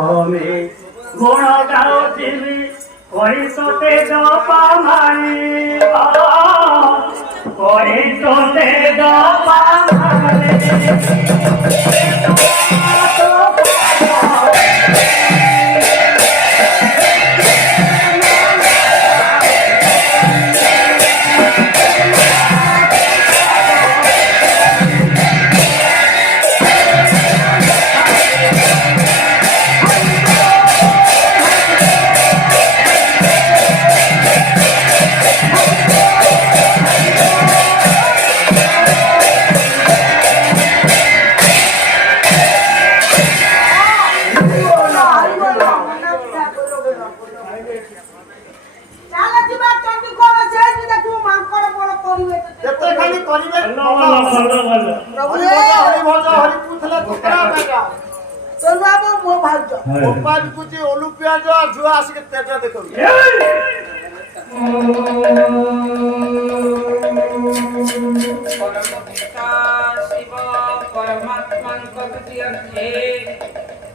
আমি গুণ গাউছিবি করি তোতে জপা মারিব করি তোতে জপা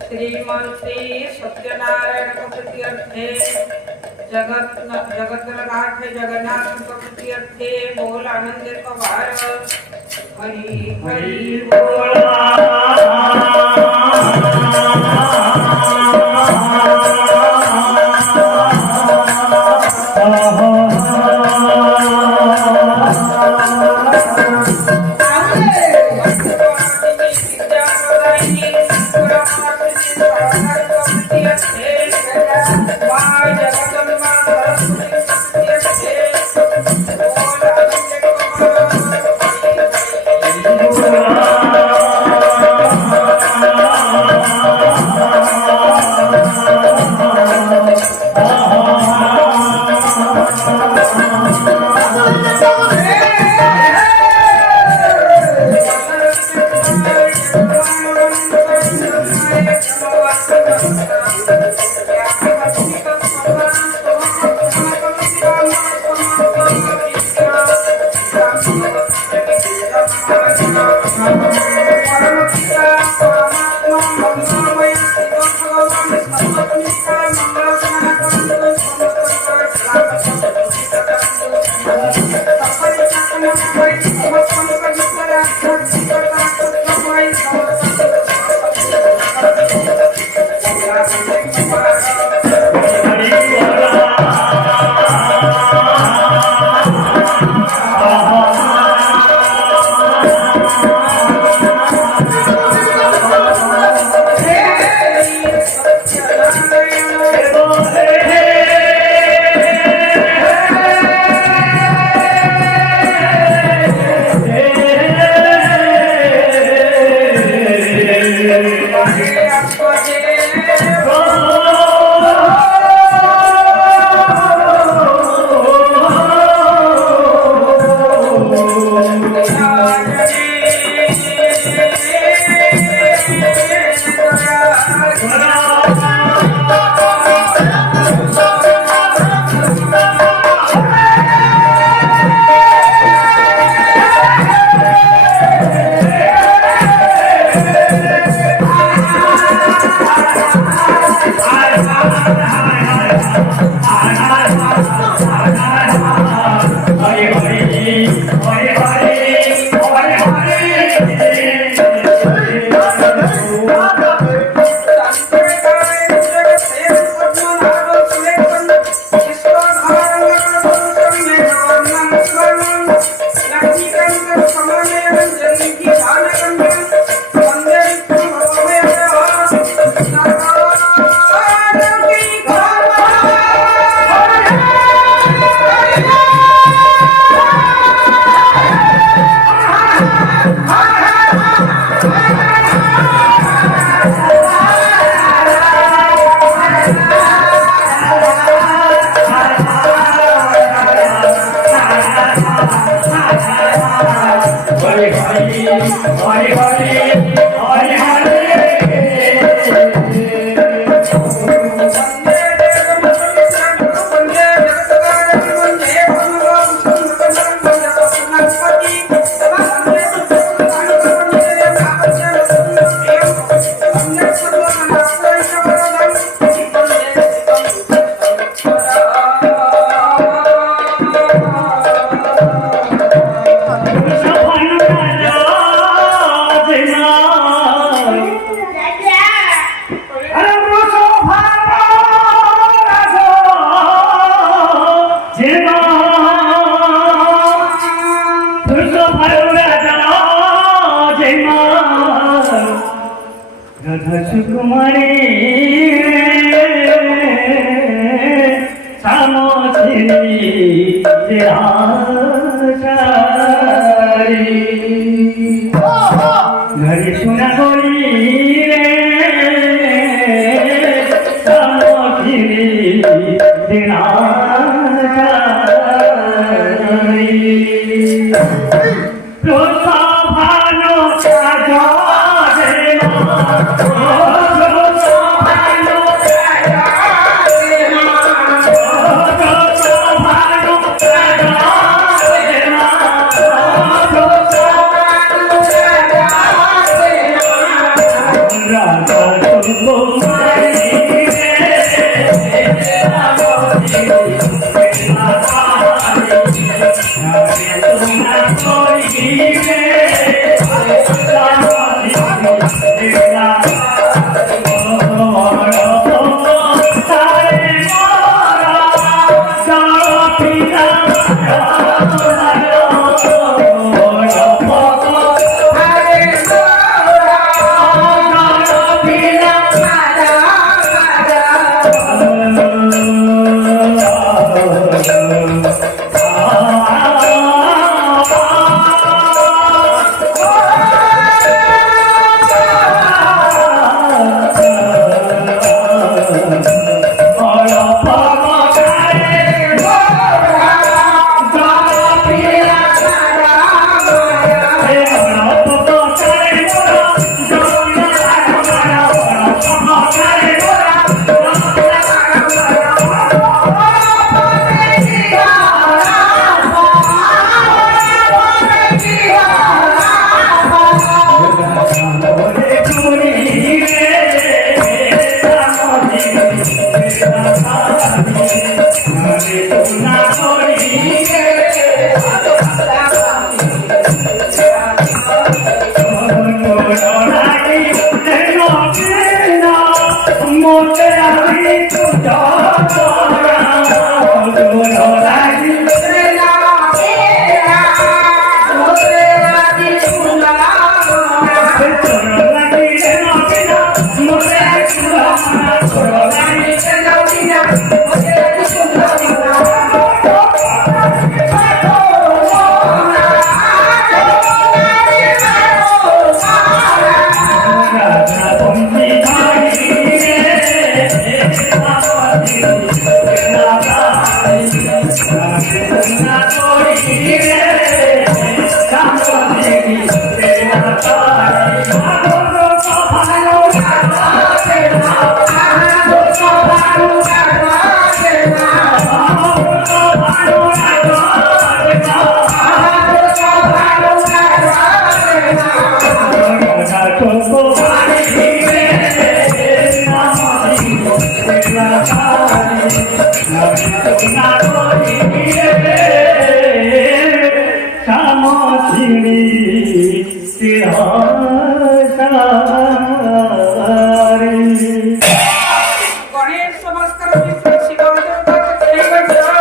श्रीमंत्री सत्यनारायण प्रकृत्यर्थे जगन्नाथ जगन्नाथ प्रकृत्यर्थे बोल आनंद कवार हरि हरि बोल। Gracias. गणेश नमस्कार मित्र शिवादेवता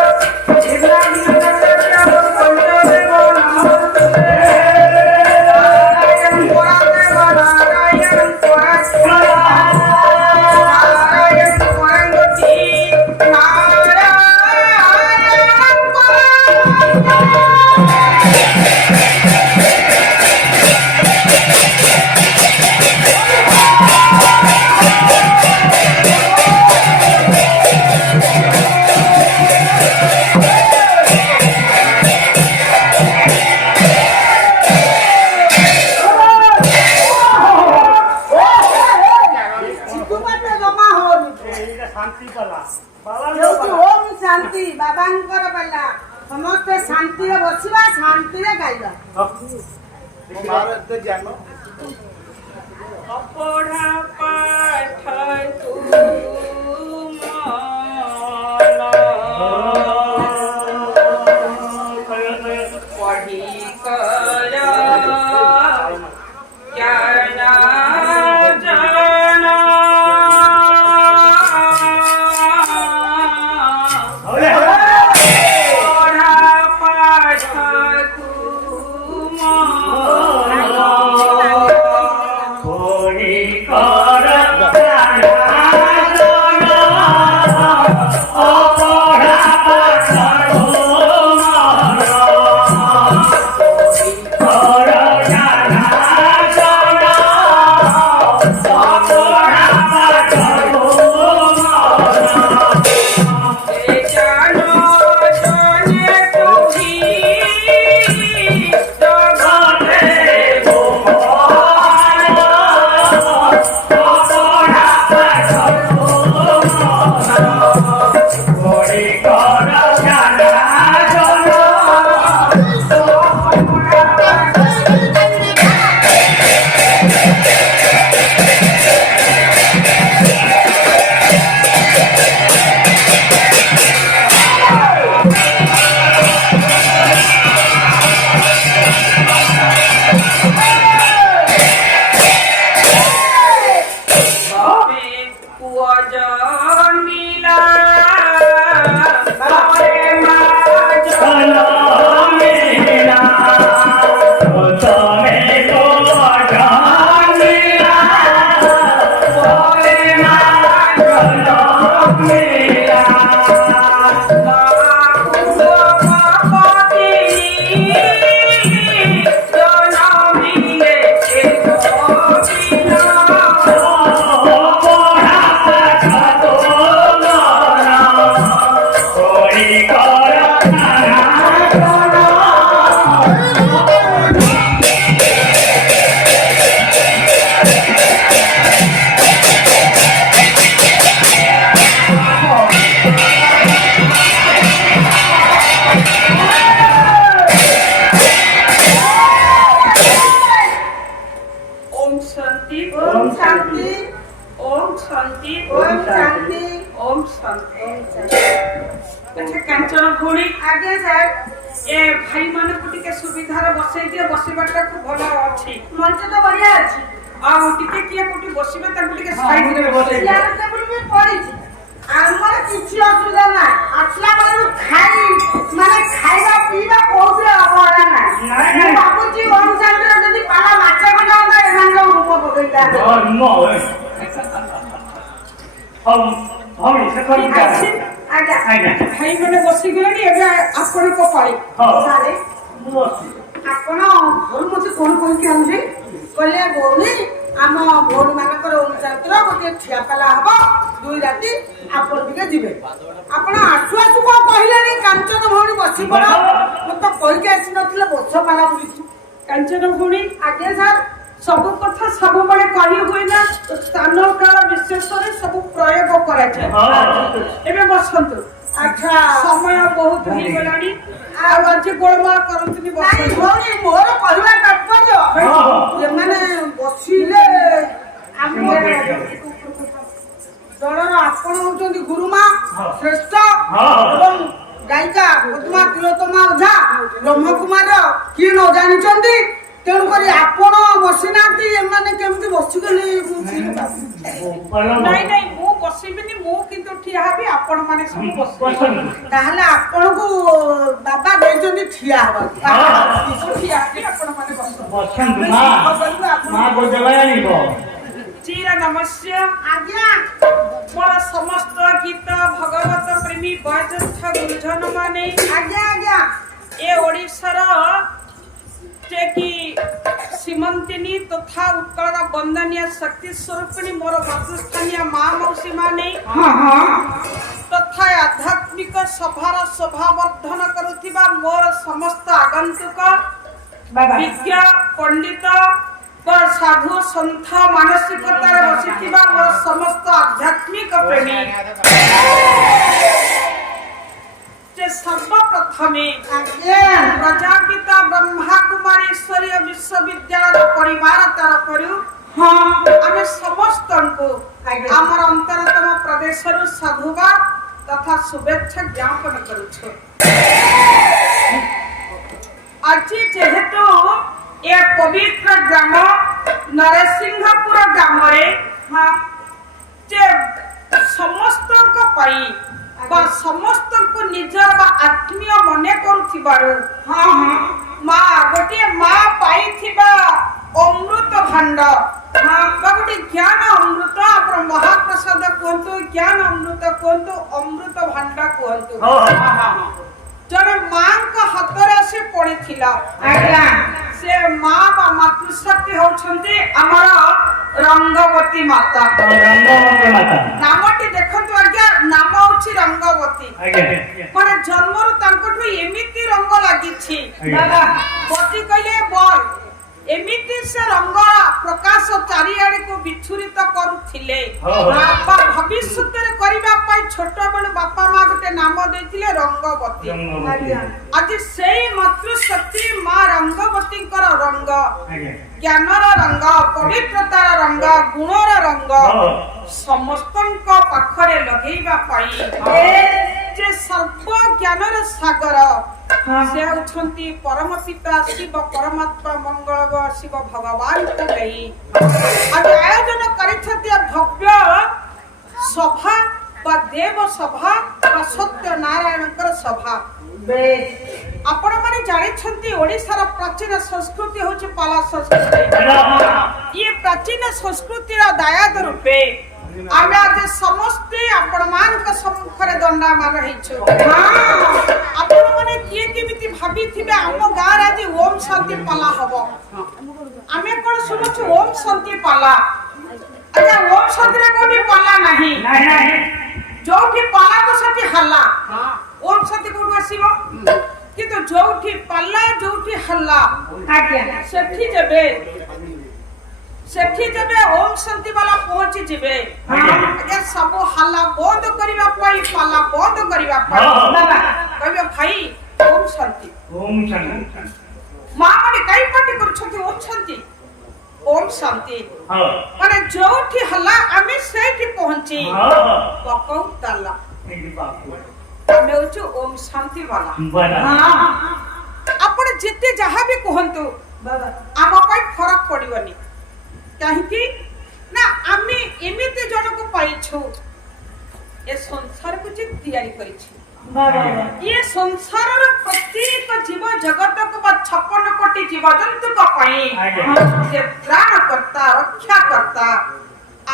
शांति बाबांकर पाला समस्ते शांति रे बसिबा शांति रे गाइबा भारत जानो अपढ़ा पाठ तू पढ़ी कर ज्ञान जाना कोणी कर ପୁଅ ଜନ୍ମିଲା ପରେ ମା ଜନମିଲା ତମେ ତ ଜନ୍ମିଲା ପରେ ମା ଜନମିଲା ओम शांति ओम शांति ओम शांति ओम शांति ओम शांति अच्छा कांचन भौणी आगे सर ए भाई माने को टिके सुविधार बसई दिए बसिबाटा खूब भलो अछि मंच तो बढ़िया अछि आ टिके किए कोठी बसिबे ताकू टिके साइड रे बसई यार टेबल में पड़ी ଆମର କିଛି ଅସୁବିଧା ନାହିଁ ଆସିଲା ବେଳକୁ ଖାଇ ମାନେ ଖାଇବା ପିଇବା କୋଉଥିରେ ଅବହେଳା ନାହିଁ ମୁଁ ଭାବୁଛି ଅନୁସାରେ ଯଦି ପାଲା ମାଛ ଖଣ୍ଡା ହନ୍ତା ଏମାନଙ୍କ ରୂପ ପକେଇଥାନ୍ତେ ଆଜ୍ଞା ଭାଇ ମାନେ ବସି ଗଲେଣି ଏବେ ଆପଣଙ୍କ ପାଳି ସାରେ ଆପଣ ଘରୁ ମତେ କଣ କହିକି ଆଣୁଛି କହିଲେ ଭଉଣୀ ଆମ ଭଉଣୀ ମାନଙ୍କର ଅନୁସାର ଗୋଟିଏ ଠିଆ ପାଲା ହବ 2 ରାତି ଆପଣ ଟିକେ ଯିବେ ଆପଣ ଆସୁ ଆସୁ କଣ କହିଲେନି କାଞ୍ଚନ ଭଉଣୀ ବସି ପଡ ମୁଁ ତ କହିକି ଆସିନଥିଲେ ବର୍ଷ ପାଲା ବୁଲିଛୁ କାଞ୍ଚନ ଭଉଣୀ ଆଜ୍ଞା ସାର୍ ସବୁ କଥା ସବୁବେଳେ କହି ହୁଏ ନା ସ୍ଥାନ କାଳ ବିଶେଷରେ ସବୁ ପ୍ରୟୋଗ କରାଯାଏ ଏବେ ବସନ୍ତୁ ଆଚ୍ଛା ସମୟ ବହୁତ ହେଇଗଲାଣି ଆଉ ଆଜି ଗୋଳମାଳ କରନ୍ତୁନି ନାଇଁ ବସନ୍ତୁ ଭଉଣୀ ମୋର କହିବା ତାତ୍ପର୍ଯ୍ୟ ଏମାନେ ବସିଲେ ଦଳର ଆପଣ ହଉଛନ୍ତି ଗୁରୁମା ଶ୍ରେଷ୍ଠ ଏବଂ ଗାୟିକା ପଦ୍ମା ତିଲୋତ୍ତମା ଓଝା ବ୍ରହ୍ମକୁମାର କିଏ ନ ଜାଣିଛନ୍ତି ତେଣୁକରି ଆପଣ ବସିନାହାନ୍ତି ଏମାନେ କେମିତି ବସିଗଲେ ନାଇଁ ନାଇଁ ମୁଁ ବସିବିନି ମୁଁ କିନ୍ତୁ ଠିଆ ହେବି ଆପଣ ମାନେ ସବୁ ବସିବେ ତାହେଲେ ଆପଣଙ୍କୁ ବାବା ଦେଇଛନ୍ତି ଠିଆ ହେବାକୁ ମୁଁ ଠିଆ ହେବି ଆପଣ ମାନେ ବସନ୍ତୁ ଚିର ନମସ୍ୟ ଆଜ୍ଞା ମୋର ସମସ୍ତ ଗୀତ ଭଗବତ ପ୍ରେମୀ ବୟୋଜ୍ୟେଷ୍ଠ ଗୁରୁଜନ ମାନେ ଆଜ୍ଞା ଆଜ୍ଞା ଏ ଓଡ଼ିଶାର ଯେ କି ସୀମନ୍ତିନୀ ତଥା ଉତ୍କଳର ବନ୍ଦନୀୟ ଶକ୍ତି ସ୍ୱରୂପିଣୀ ମୋର ମାତୃସ୍ଥାନୀୟ ମା ମୌସୀ ମାନେ ତଥା ଆଧ୍ୟାତ୍ମିକ ସଭାର ଶୋଭାବର୍ଦ୍ଧନ କରୁଥିବା ମୋର ସମସ୍ତ ଆଗନ୍ତୁକ ବିଜ୍ଞ ପଣ୍ଡିତ ସାଧୁ ସନ୍ଥ ମାନସିକତାରେ ବସିଥିବା ମୋର ସମସ୍ତ ଆଧ୍ୟାତ୍ମିକ ପ୍ରେମୀ যে সর্বপ্রথমে প্রজাপিতা ব্রহ্মা কুমারী ঈশ্বরীয় বিশ্ববিদ্যালয় পরিবার তরফରୁ আমি সমস্তଙ୍କୁ আমার অন্তরতম প্রদেশରୁ সাধুবাদ তথা শুভেচ্ছা জ্ঞাপন করুଛୁ আজি যেহেতু এ পবিত্র গ্রাম নরসিংহপুর গ্রামে যে সমস্তଙ୍କ ପାଇଁ বা ସମସ୍ତଙ୍କୁ ନିଜର ବା ଆତ୍ମୀୟ ମନେ କରୁଥିବାରୁ ମା ଗୋଟିଏ ମା ପାଇଥିବା ଅମୃତ ଭାଣ୍ଡ ବା ଗୋଟେ ଜ୍ଞାନ ଅମୃତ ଆପଣ ମହାପ୍ରସାଦ କୁହନ୍ତୁ ଜ୍ଞାନ ଅମୃତ କୁହନ୍ତୁ ଅମୃତ ଭାଣ୍ଡ କୁହନ୍ତୁ ଜଣେ ମାଙ୍କ ହାତରେ ସେ ପଡିଥିଲା ସେ ମା ବା ମାତୃଶକ୍ତି ହଉଛନ୍ତି ଆମର ରଙ୍ଗବତୀ ମାତା ନାମଟି ଦେଖନ୍ତୁ ଆଜ୍ଞା ନାମ ହଉଛି ରଙ୍ଗବତୀ ମାନେ ଜନ୍ମରୁ ତାଙ୍କଠୁ ଏମିତି ରଙ୍ଗ ଲାଗିଛି ବତୀ କହିଲେ ବଲ ଏମିତି ସେ ରଙ୍ଗ ପ୍ରକାଶ ଚାରିଆଡକୁ ବିଛୁରିତ କରୁଥିଲେ ବା ଭବିଷ୍ୟତରେ କରିବା ପାଇଁ ଛୋଟ ବେଳୁ ବାପା ମା ଗୋଟେ ନାମ ଦେଇଥିଲେ ରଙ୍ଗବତୀ ଆଜି ସେଇ ମାତୃଶକ୍ତି ମା ରଙ୍ଗବତୀଙ୍କର ରଙ୍ଗ ଜ୍ଞାନର ରଙ୍ଗ ପବିତ୍ରତାର ରଙ୍ଗ ଗୁଣର ରଙ୍ଗ ସମସ୍ତଙ୍କ ପାଖରେ ଲଗେଇବା ପାଇଁ ଯେ ସର୍ବ ଜ୍ଞାନର ସାଗର ସେ ହେଉଛନ୍ତି ପରମ ପିତା ଶିବ ପରମାତ୍ମା ମଙ୍ଗଳ ଶିବ ଭଗବାନଙ୍କୁ ନେଇ ଆଜି ଆୟୋଜନ କରିଛନ୍ତି ଭବ୍ୟ ସଭା ବା ଦେବ ସଭା ବା ସତ୍ୟ ନାରାୟଣଙ୍କର ସଭା। ଆପଣ ମାନେ ଜାଣିଛନ୍ତି ଓଡ଼ିଶାର ପ୍ରାଚୀନ ସଂସ୍କୃତି ହଉଛି ପାଲା ସଂସ୍କୃତି। ଇଏ ପ୍ରାଚୀନ ସଂସ୍କୃତିର ଦାୟାଦ ରୂପେ ଆମେ ଆଜି ସମସ୍ତେ ଆପଣ ମାନଙ୍କ ସମ୍ମୁଖରେ ଦଣ୍ଡାମାନ ହେଇଛୁ। ଆପଣ ମାନେ କିଏ କେମିତି ଭାବିଥିବେ ଆମ ଗାଁରେ ଆଜି ଓମ୍ ଶାନ୍ତି ପାଲା ହବ। ଆମେ କଣ ଶୁଣୁଛୁ ଓମ୍ ଶାନ୍ତି ପାଲା? ଆଜ୍ଞା ଓମ୍ ଶାନ୍ତିରେ କୋଉଠି ପାଲା ନାହିଁ। ଯୋଉଠି ପାଲା ତ ସେଠି ହାଲ୍ଲା। ଓମ୍ ଶାନ୍ତି କୋଉଠୁ ଆସିବ? କିନ୍ତୁ ଯୋଉଠି ପାଲା ଯୋଉଠି ହାଲ୍ଲା ଆଜ୍ଞା ସେଠି ଯେବେ ଓମ୍ ଶାନ୍ତି ବାଲା ପହଞ୍ଚି ଯିବେ ଆଜ୍ଞା ସବୁ ହାଲ୍ଲା ବନ୍ଦ କରିବା ପାଇଁ ପାଲା ବନ୍ଦ କରିବା ପାଇଁ କହିବେ ଭାଇ ଓମ୍ ଶାନ୍ତି। ମା ମାନେ କାଇଁ ପାଟି କରୁଛନ୍ତି ଓମ୍ ଶାନ୍ତି? ओम शांति माने जोठी हल्ला आमे सेठी पहुंची पकौ ताला आमे होछु ओम शांति वाला। हां आपण जेते जहा भी कहंतु आम पय फरक पडिबनी काहे कि ना आमे एमिते जणको पाइछु ए संसार को जे तयारी करिछि। ये संसार प्रत्येक जीव जगत को 56 कोटी जीव जंतु को पाई से त्राण करता रक्षा करता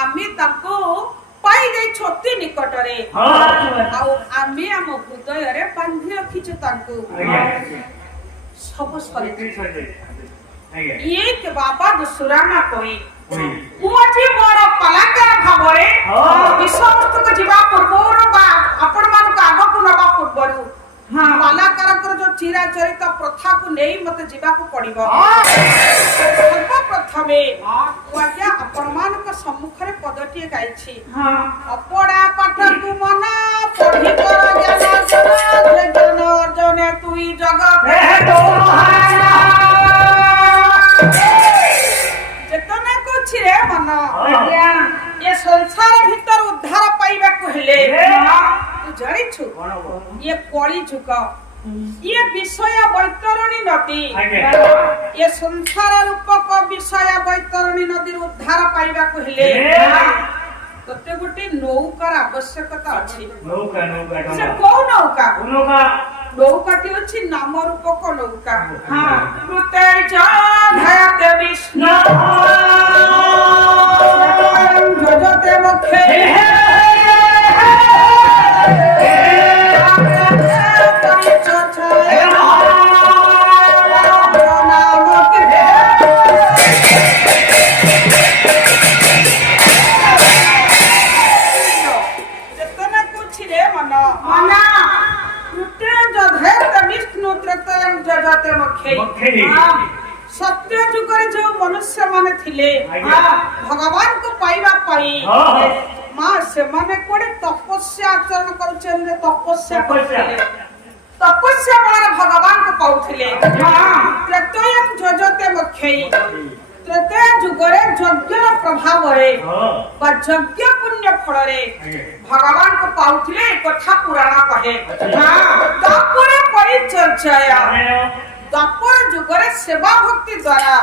आमी ताको पाई जाई छोटी निकट रे आ आमी हम हृदय रे बांधी रखिछु ताको सब सरे ये के बाबा दुसुराना कोई मुझे मोर कलाकार भाबरे विश्वस्त को जीवा पूर्वोर बा आपण मान को आगो को नबा पूर्वरु कलाकार कर जो चिरा चरित प्रथा को नेई मते जीवा को पड़िबो। सर्वप्रथमे वाक्य आपण मान को सम्मुख रे पदटिए गाइछि अपड़ा पाठ तू मना पढ़ी कर ज्ञान अर्जन तुई जगत हे तो महाना चेतना को छिरे मन ये संसार भीतर उद्धार पाइबा को हेले तू जानि छु ये कली जुग ये विषय बैतरणी नदी ये संसार रूपक विषय बैतरणी नदी उद्धार पाइबा को हेले तते गुटी नौकार आवश्यकता अछि। नौका से को नौका नौकाटी अछि नाम रूपक नौका। हां कृते जाधयते विष्णु जजते मुखे सत्य जुगरे जो मनुष्य माने थिले भगवान को पाइबा पाई मां से माने कोडे तपस्या आचरण करूछन रे तपस्या करथिले तपस्या बळा भगवान को पाउथिले। त्रयं जजते मुखे त्रय जुगरे यज्ञ प्रभाव रे बा यज्ञ पुण्य फल रे भगवान को पाउथिले कथा पुराण कहे। तापुरे परिचर्या द्वापर जुगरे सेवा भक्ति द्वारा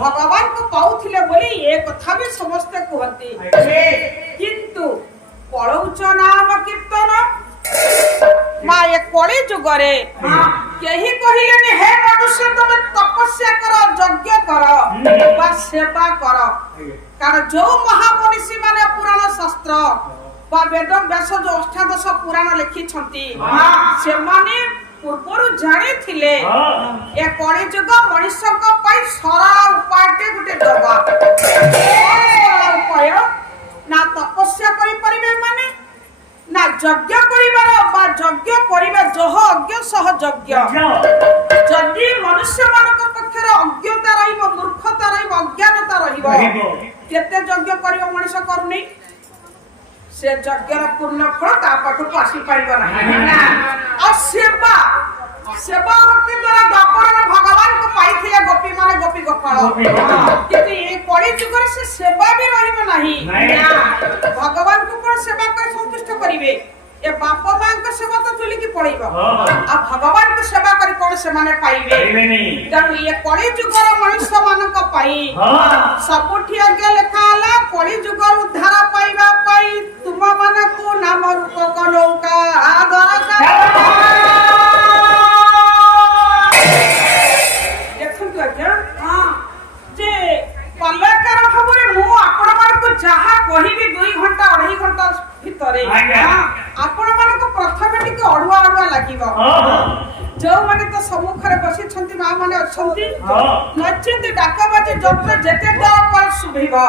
भगवान को पाउथिले बोली ये कथा भी समस्त कहती किंतु पळौच नाम कीर्तन मा ये कली जुगरे केही कहिलेनी हे मनुष्य तुम तपस्या कर यज्ञ कर बा सेवा कर कारण जो महामनीषी माने पुराण शास्त्र बा वेद व्यास जो अष्टादश पुराण लिखि छंती से माने पूर्वरु जानि थिले ए कली जुग मनुष्य को पाई सरल उपाय गुटे दबा उपाय ना तपस्या करि परिबे माने ना यज्ञ करिबार बा यज्ञ करिबा जह अज्ञ सह यज्ञ जदि मनुष्य मानक पक्षरे अज्ञता रहिबो मूर्खता रहिबो अज्ञानता रहिबो केते यज्ञ करिबो मनुष्य करूनी से यज्ञर पूर्ण फल ता पाखु आसी पाइबो ना आ सेवा सेवा भक्ति द्वारा द्वापर भगवान को पाइथिले गोपी माने गोपी गोपाल किंतु ए कली जुगर से सेवा भी रहिबो नाही भगवान को कोन सेवा कर संतुष्ट करिवे ए ए बाप मां सेवा तो चुली की पड़ेगा आ भगवान को सेवा करी कोन से माने पाइबे तेणु ये कली जुगर मनुष्य मान को पाई सबुठी आगे लिखा हला कली जुगर उद्धार पाइबा पाई तुम मन को नाम रूप को नौका आदर देखु तो क्या हां जे कलाकार भाबरे मु आपण मान को जहा कहिबी 2 घंटा 2.5 घंटा भितरे आपण मान को प्रथम टिके अडुआ अडुआ लागिबो जो माने तो सम्मुखरे बसी छंती मा माने अछंती नचित डाका बाजे जंत्र जेते द पर सुभिबो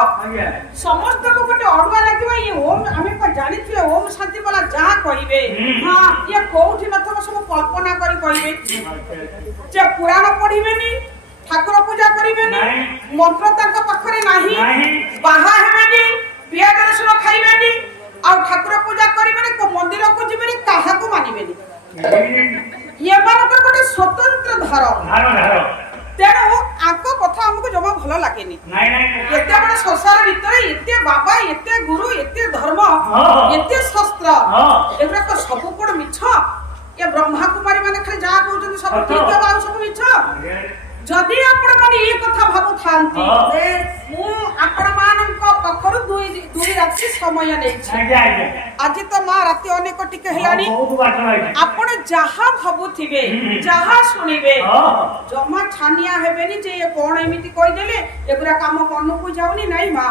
समस्त को गोटे अडुआ लागिबो ये ओम आमे को जानिथिले ओम शांति वाला जहा कहिबे हां ये कोउठी नथबो सब कल्पना करी कहिबे जे पुराण पढिबेनी ठाकुर पूजा करिबेनी मंत्र ताका पाखरे नाही बाहा हेबेनी पिया दर्शन खाइबेनी आ ठाकुर पूजा करिबेनी को मंदिर को जिबेनी काहा को मानिबेनी ये मानकर गोटे स्वतंत्र धार तेणु आको कथा हमको जमा भल लागेनी एते बड़ संसार भीतर एते बाबा एते गुरु एते धर्म एते शास्त्र एगरा को सब कोड मिछ ये ब्रह्मा कुमारी माने खाली जा कहउछन सब ठीक है बाउ सब मिछ जदि आपण माने ए कथा भाबु थांती मु आपण मानन को पखरु दुई राति समय नै आज तो मा राति अनेक टिके हेलानी आपण जहा भाबुथिबे जहा सुनिबे जमा छानिया हेबेनी जे ये कोन एमिति कहि देले एगुरा काम मन को जाउनी नै मा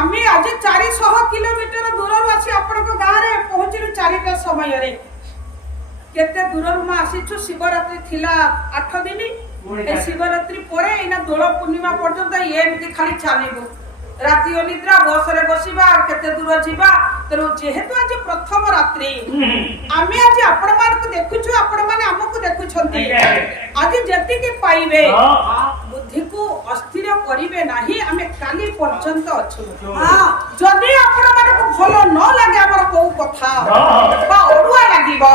आमे आज 400 किलोमीटर दूर आसी आपण को गां रे पहुंचिलु 4टा समय रे केते दूर मा आसीछु शिवरात्रि थिला 8 दिन ए शिवरात्रि परे इना दोल पूर्णिमा पर्यंत एमती खाली चलिबो राति अनिद्रा बस रे बसिबा केते दूर जिबा तेरो जेहेतु आज प्रथम रात्रि आमे आज आपण मान को देखुछु आपण माने हमकु देखुछंती आज जति के पाइबे बुद्धि को अस्थिर करिवे नाही आमे काली पर्यंत अछु हां जदि आपण मान को भलो न लागे हमर को कथा बा ओडुआ लागिबो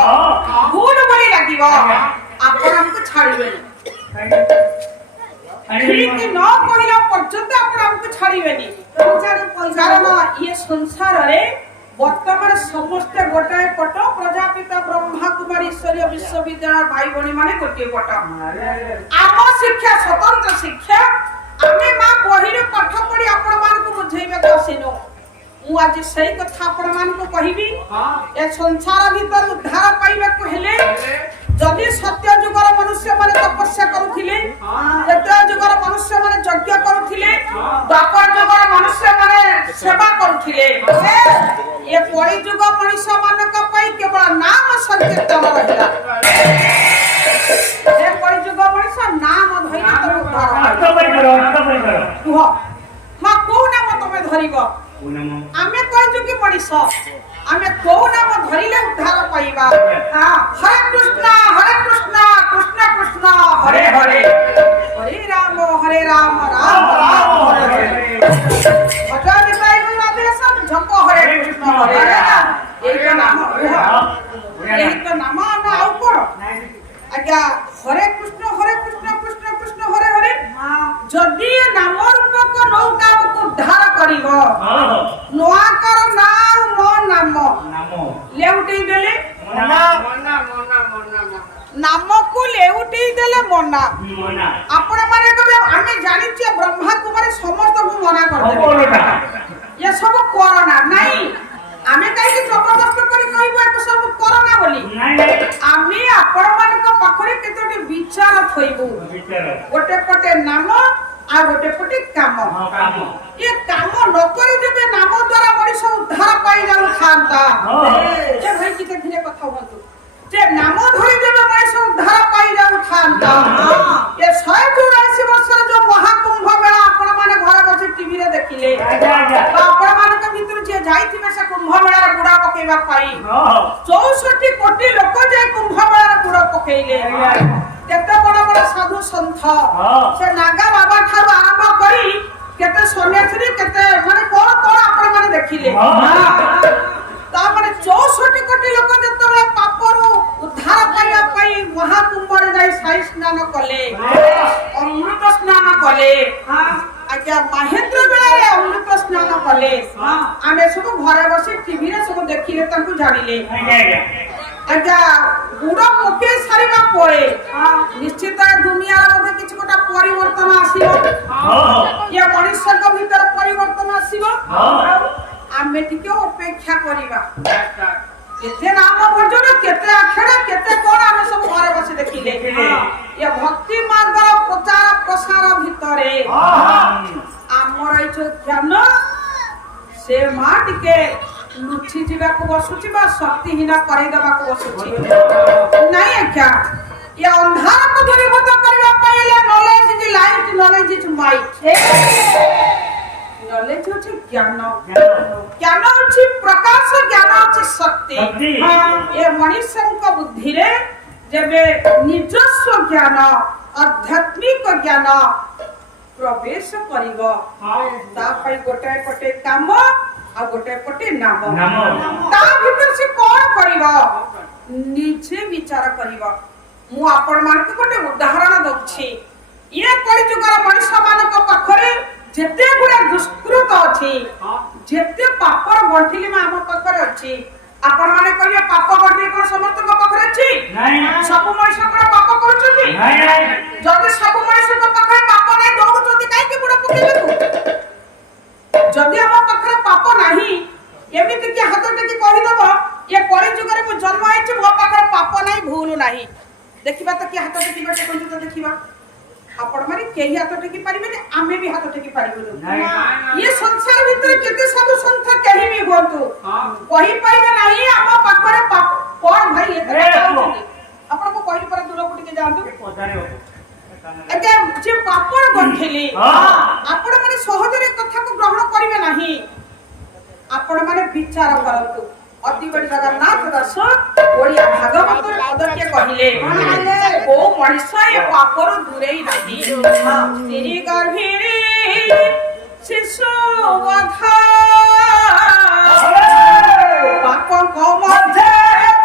गुण बळी लागिबो आपण हमकु छाड़िबे ठीक न कहिला पर्यंत आपण हमकु छाड़िबेनी कारण ये संसार रे वर्तमान समस्त गोटाए पट प्रजापिता ब्रह्मा कुमारी ईश्वरीय विश्वविद्यालय भाई बणी माने गोटे पट आम शिक्षा स्वतंत्र शिक्षा आमे मा बहिर पाठ पढी आपण मान को बुझेबे कसिनो मु आज सही कथा आपण मान को कहिबी ए संसार भीतर उद्धार पाइबे को हेले जदि सत्य जुगर मनुष्य माने तपस्या करूथिले सत्य जुगर मनुष्य माने यज्ञ करूथिले द्वापर जुगर मनुष्य माने सेवा करूथिले ये कली जुग मनुष्य मानक पई केवल नाम संकीर्तन रहिला ये कली जुग मनुष्य नाम धइला तो उद्धार कुह मा को नाम तमे धरिगो आमे कहजु कि मनुष्य आमे को नाम धरिले उद्धार पाइबा हां हरे कृष्ण कृष्ण कृष्ण हरे हरे हरे राम राम राम हरे हरे भजन पाइ राधे सब झको हरे कृष्ण हरे राम एका नाम एही तो नाम ना आउ कोन आज्ञा हरे कृष्ण कृष्ण कृष्ण हरे हरे जदि नाम रूप को नौका को उद्धार करिवो नोआ कर नाम मो नाम लेउटी देले नाम को लेउटी देले मना आपण माने कबे आमे जानि छी ब्रह्मा कुमारी समस्त को मना कर देबे ये सब कोरोना नहीं आमे काई कि जबरदस्त करी कहबो ए सब कोरोना बोली आमे आपण मान को पाखरे केतोटी विचार थइबो गोटे पटे नाम आ गोटे पटे काम ये काम न करी देबे नाम द्वारा मनुष्य उद्धार पाई जाउ थांता जे भाई की देखिले कथा होतु जे नाम धरि देबे मनुष्य उद्धार पाई जाउ थांता ये 184 वर्ष जो महाकुंभ मेला आपण माने घर बसे टीवी रे देखिले आपण मान के भीतर जे जाईथिबे से कुंभ मेला रे गुडा पकेबा पाई 64 कोटी लोक जे कुंभ मेला रे गुडा पकेइले केते बड़ बड़ साधु संत से नागा बाबा ठार आरंभ करी केते सन्यासी केते माने कोन कोन आपण माने देखिले ता माने 64 कोटी लोक जतबे पापरु उद्धार पाइया पाई महाकुंभ रे जाई साई स्नान कले अमृत स्नान कले आज्ञा महेंद्र बेला रे अमृत स्नान କଲେ ଆମେ ସବୁ ଘରେ ବସି ଟିଭିରେ ସବୁ ଦେଖିଲେ ତାଙ୍କୁ ଜାଣିଲେ ଆଜ୍ଞା ଗୁଡ଼ ପକେଇ ସାରିବା ପରେ ନିଶ୍ଚିତ ଦୁନିଆର ମଧ୍ୟ କିଛି ଗୋଟେ ପରିବର୍ତ୍ତନ ଆସିବ ଇଏ ମଣିଷଙ୍କ ଭିତରେ ପରିବର୍ତ୍ତନ ଆସିବ ଆମେ ଟିକେ ଅପେକ୍ଷା କରିବା କେତେ ନାମ ଭଜନ କେତେ ଆଖେଡା କେତେ କଣ ଆମେ ସବୁ ଘରେ ବସି ଦେଖିଲେ ଏ ଭକ୍ତି ମାର୍ଗର ପ୍ରଚାର ପ୍ରସାର ଭିତରେ ଆମର ଏଇ ଯୋଉ ଜ୍ଞାନ ସେ ମା ଟିକେ ଲୁଚି ଯିବାକୁ ବସୁଛି ବା ଶକ୍ତିହୀନ କରେଇଦେବାକୁ ବସୁଛି ନାଇଁ ଆଜ୍ଞା ଏ ଅନ୍ଧାରକୁ ଦୂରୀଭୂତ କରିବା ପାଇଁ knowledge is light knowledge is might knowledge ହଉଛି ଜ୍ଞାନ ଜ୍ଞାନ ହଉଛି ପ୍ରକାଶ ଜ୍ଞାନ ହଉଛି ଶକ୍ତି ଏ ମଣିଷଙ୍କ ବୁଦ୍ଧିରେ ଯେବେ ନିଜସ୍ୱ ଜ୍ଞାନ ଆଧ୍ୟାତ୍ମିକ ଜ୍ଞାନ ପ୍ରବେଶ କରିବ ତା ପାଇଁ ଗୋଟାଏ ପଟେ କାମ ଆଉ ଗୋଟାଏ ପଟେ ନାମ ତା ଭିତରେ ସେ କଣ କରିବ ନିଜେ ବିଚାର କରିବ ମୁଁ ଆପଣମାନଙ୍କୁ ଗୋଟେ ଉଦାହରଣ ଦଉଛି ଇଏ କଳିଯୁଗର ମଣିଷ ମାନଙ୍କ ପାଖରେ ଯେତେ ଗୁଡା ଦୁଷ୍କୃତ ଅଛି ଯେତେ ପାପର ଗଣ୍ଠିଲି ଆମ ପାଖରେ ଅଛି ଆପଣ ମାନେ କହିବେ ପାପ ଗଣ୍ଠିଲି କଣ ସମସ୍ତଙ୍କ ପାଖରେ ଅଛି ସବୁ ମଣିଷ କଣ ପାପ କରୁଛନ୍ତି ଯଦି ସବୁ ମଣିଷଙ୍କ ପାଖରେ ପାପ ନାହିଁ ଦୌଡୁଛନ୍ତି କାହିଁକି ବୁଡ଼ ପକେଇବାକୁ ଯଦି ଆମ ପାଖରେ ପାପ ନାହିଁ ଏମିତି କି ହାତ ଟେକି କହିଦବ ଏ କଳିଯୁଗରେ ମୁଁ ଜନ୍ମ ହେଇଛି ମୋ ପାଖରେ ପାପ ନାହିଁ ଭୁଲ ନାହିଁ ଦେଖିବା ତ କି ହାତ ଟେକିବା ତ ଦେଖିବା ଆପଣ ମାନେ କେହି ହାତ ଟେକି ପାରିବେନି ଆମେ ବି ହାତ ଟେକି ପାରିବୁନି ଇଏ ସଂସାର ଭିତରେ କେତେ ସବୁ ସଂଖ୍ୟା କେହି ବି ହୁଅନ୍ତୁ କହିପାରିବେ ନାହିଁ ଆମ ପାଖରେ କଣ ଭାଇ ଏତେ ଆପଣଙ୍କୁ କହିଲି ପରେ ଦୂରକୁ ଟିକେ ଯାଆନ୍ତୁ ଆଜ୍ଞା ଯେ ପାପର ଗଣ୍ଠିଲି ଆପଣ ମାନେ ସହଜରେ କଥାକୁ ଗ୍ରହଣ କରିବେ ନାହିଁ ଆପଣ ମାନେ ବିଚାର କରନ୍ତୁ ଅତି ବଡି ଜଗନ୍ନାଥ ଦାସ ଓଡିଆ ଭାଗବତର ପଦଟିଏ କହିଲେ କୋଉ ମଣିଷ ଏ ପାପରୁ ଦୂରେଇ ନାହିଁ ସ୍ତ୍ରୀ ଗର୍ଭିଣୀ ଶିଶୁ ବଧା ପାପଙ୍କ ମଧ୍ୟରେ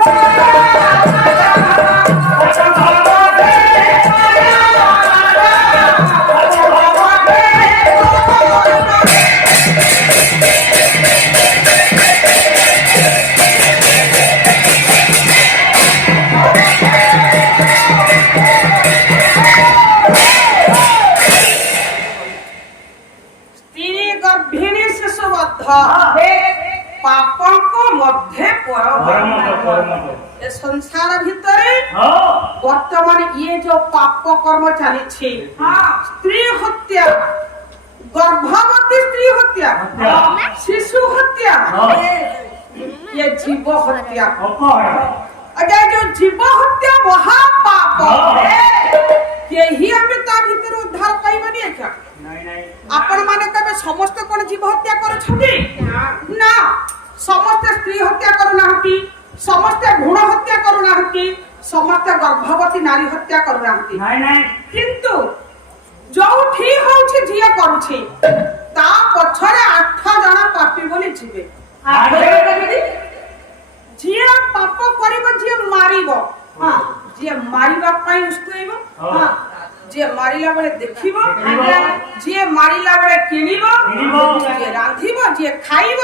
ପାପଙ୍କ ମଧ୍ୟ ଏ ସଂସାର ଭିତରେ ବର୍ତ୍ତମାନ ଇଏ ଯୋଉ ପାପ କର୍ମ ଚାଲିଛି ସ୍ତ୍ରୀ ହତ୍ୟା ଗର୍ଭବତୀ ସ୍ତ୍ରୀ ହତ୍ୟା ଶିଶୁ ହତ୍ୟା ଇଏ ଜୀବ ହତ୍ୟା ଆଜ୍ଞା ଯୋଉ ଜୀବ ହତ୍ୟା ମହାପାପ କେହି ଆମେ ତା ଭିତରେ ଉଦ୍ଧାର ପାଇବାନି ଆଜ୍ଞା ଆପଣ ମାନେ କେବେ ସମସ୍ତେ କଣ ଜୀବ ହତ୍ୟା କରୁଛନ୍ତି ନା ସମସ୍ତେ ସ୍ତ୍ରୀ ହତ୍ୟା କରୁନାହାନ୍ତି ସମସ୍ତେ ଭ୍ରୂଣ ହତ୍ୟା କରୁନାହାନ୍ତି ସମସ୍ତେ ଗର୍ଭବତୀ ନାରୀ ହତ୍ୟା କରୁନାହାନ୍ତି କିନ୍ତୁ ଯୋଉଠି ହଉଛି ଯିଏ କରୁଛି ତା ପଛରେ 8 ଜଣ ପାପୀ ବୋଲି ଯିବେ ଯିଏ ପାପ କରିବ ଯିଏ ମାରିବ ଯିଏ ମାରିବା ପାଇଁ ଉସ୍କୁଇବ ଯିଏ ମାରିଲା ବେଳେ ଦେଖିବ ଯିଏ ମାରିଲା ବେଳେ କିଣିବ ଯିଏ ରାନ୍ଧିବ ଯିଏ ଖାଇବ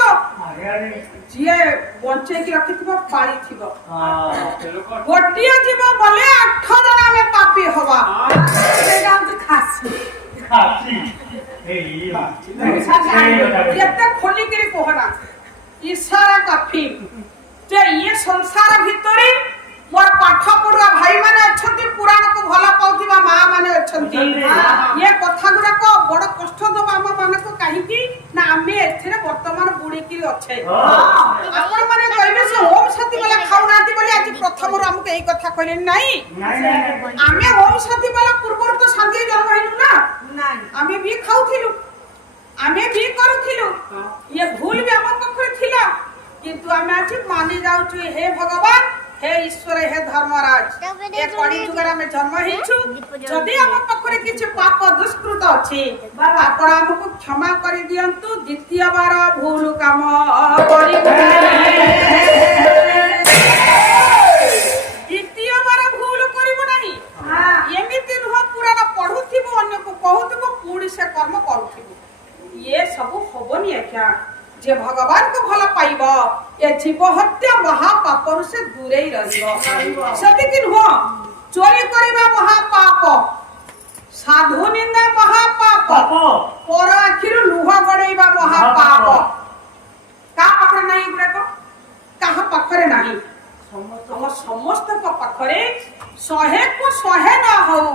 ଯିଏ ବଞ୍ଚେଇକି ରଖିଥିବ ପାଳିଥିବ ଗୋଟିଏ ଜୀବ ବୋଲେ 8 ଜଣ ଆମେ ପାପୀ ହବା ଯେତେ ଖୋଲିକିରି କହନା ଇଶାରା କାଫି ଯେ ଇଏ ସଂସାର ଭିତରେ ମୋର ପାଠ ପଢୁଆ ଭାଇ ମାନେ ଅଛନ୍ତି ପୁରାଣକୁ ଭଲ ପାଉଥିବା ମା ମାନେ ଅଛନ୍ତି ଏ କଥା ଗୁଡାକ ବଡ କଷ୍ଟ ଦବ ଆମ ମାନଙ୍କୁ କାହିଁକି ନା ଆମେ ଏଥିରେ ବର୍ତ୍ତମାନ ବୁଡିକିରି ଅଛେ ଆପଣ ମାନେ କହିବେ ସେ ଓମ ଶାନ୍ତି ବାଲା ଖାଉନାହାନ୍ତି ବୋଲି ଆଜି ପ୍ରଥମରୁ ଆମକୁ ଏଇ କଥା କହିଲେ ନାଇଁ ଆମେ ଓମ ଶାନ୍ତି ବାଲା ପୂର୍ବରୁ ତ ଶାନ୍ତି ଜନ୍ମ ହେଇନୁ ନା ଆମେ ବି ଖାଉଥିଲୁ ଆମେ ବି କରୁଥିଲୁ ଇଏ ଭୁଲ ବି ଆମ ପାଖରେ ଥିଲା କିନ୍ତୁ ଆମେ ଆଜି ମାନି ଯାଉଛୁ ହେ ଭଗବାନ हे ईश्वर हे धर्मराज ए कड़ी जुगरा में जन्म हेछु जदी हम पखरे किछ पाप दुष्कृत अछि आपण हमकु क्षमा करि दियंतु द्वितीय बार भूल काम करि द्वितीय बार भूल करिबो नाही एमिति नुह पुराण पढुथिबो अन्य को कहउथिबो पुडी से कर्म करूथिबो ये सब होबनी क्या ମହାପାପରୁ ସେ ଦୂରେଇ ରହିବ। ସେତିକି ନୁହଁ, ଚୋରି କରିବା ମହାପାପ, ସାଧୁ ନିନ୍ଦା ମହାପାପ, ପର ଆଖିରୁ ଲୁହ ଗଡେଇବା ମହାପାପ। କାହା ପାଖରେ ନାହିଁ ଏଗୁଡାକ? କାହା ପାଖରେ ନାହିଁ? ଆମ ସମସ୍ତଙ୍କ ପାଖରେ 100କୁ 100 ନ ହଉ,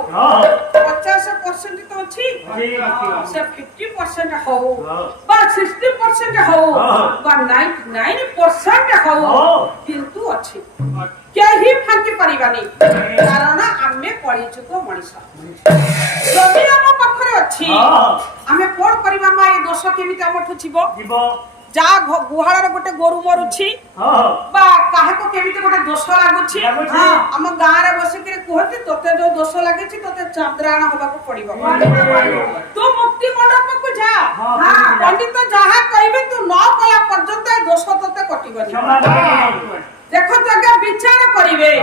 50% ତ ଅଛି, ସେ 50% ହଉ ବା 60% ହଉ ବା 99% ହଉ, କିନ୍ତୁ ଅଛି। କେହି ଫାଙ୍କି ପାରିବାନି, କାରଣ ଆମେ କଳିଯୁଗ ମଣିଷ। ଯଦି ଆମ ପାଖରେ ଅଛି, ଆମେ କଣ କରିବା? ମା, ଏ ଦୋଷ କେମିତି ଆମଠୁ ଯିବ? ଯାହା ଗୁହାଳରେ ଗୋଟେ ଗୋରୁ ମରୁଛି ବା କାହାକୁ କେମିତି ଗୋଟେ ଦୋଷ ଲାଗୁଛି, ଆମ ଗାଁରେ ବସିକିରି କୁହନ୍ତି ତୋତେ ଯୋଉ ଦୋଷ ଲାଗିଛି ତୋତେ ଚାନ୍ଦ୍ରାୟଣ ହବାକୁ ପଡିବ, ତୁ ମୁକ୍ତି ମଣ୍ଡପକୁ ଯା, ପଣ୍ଡିତ ଯାହା କହିବେ ତୁ ନ କଲା ପର୍ଯ୍ୟନ୍ତ ଏ ଦୋଷ ତୋତେ କଟିବନି। ଦେଖନ୍ତୁ ଆଜ୍ଞା, ବିଚାର କରିବେ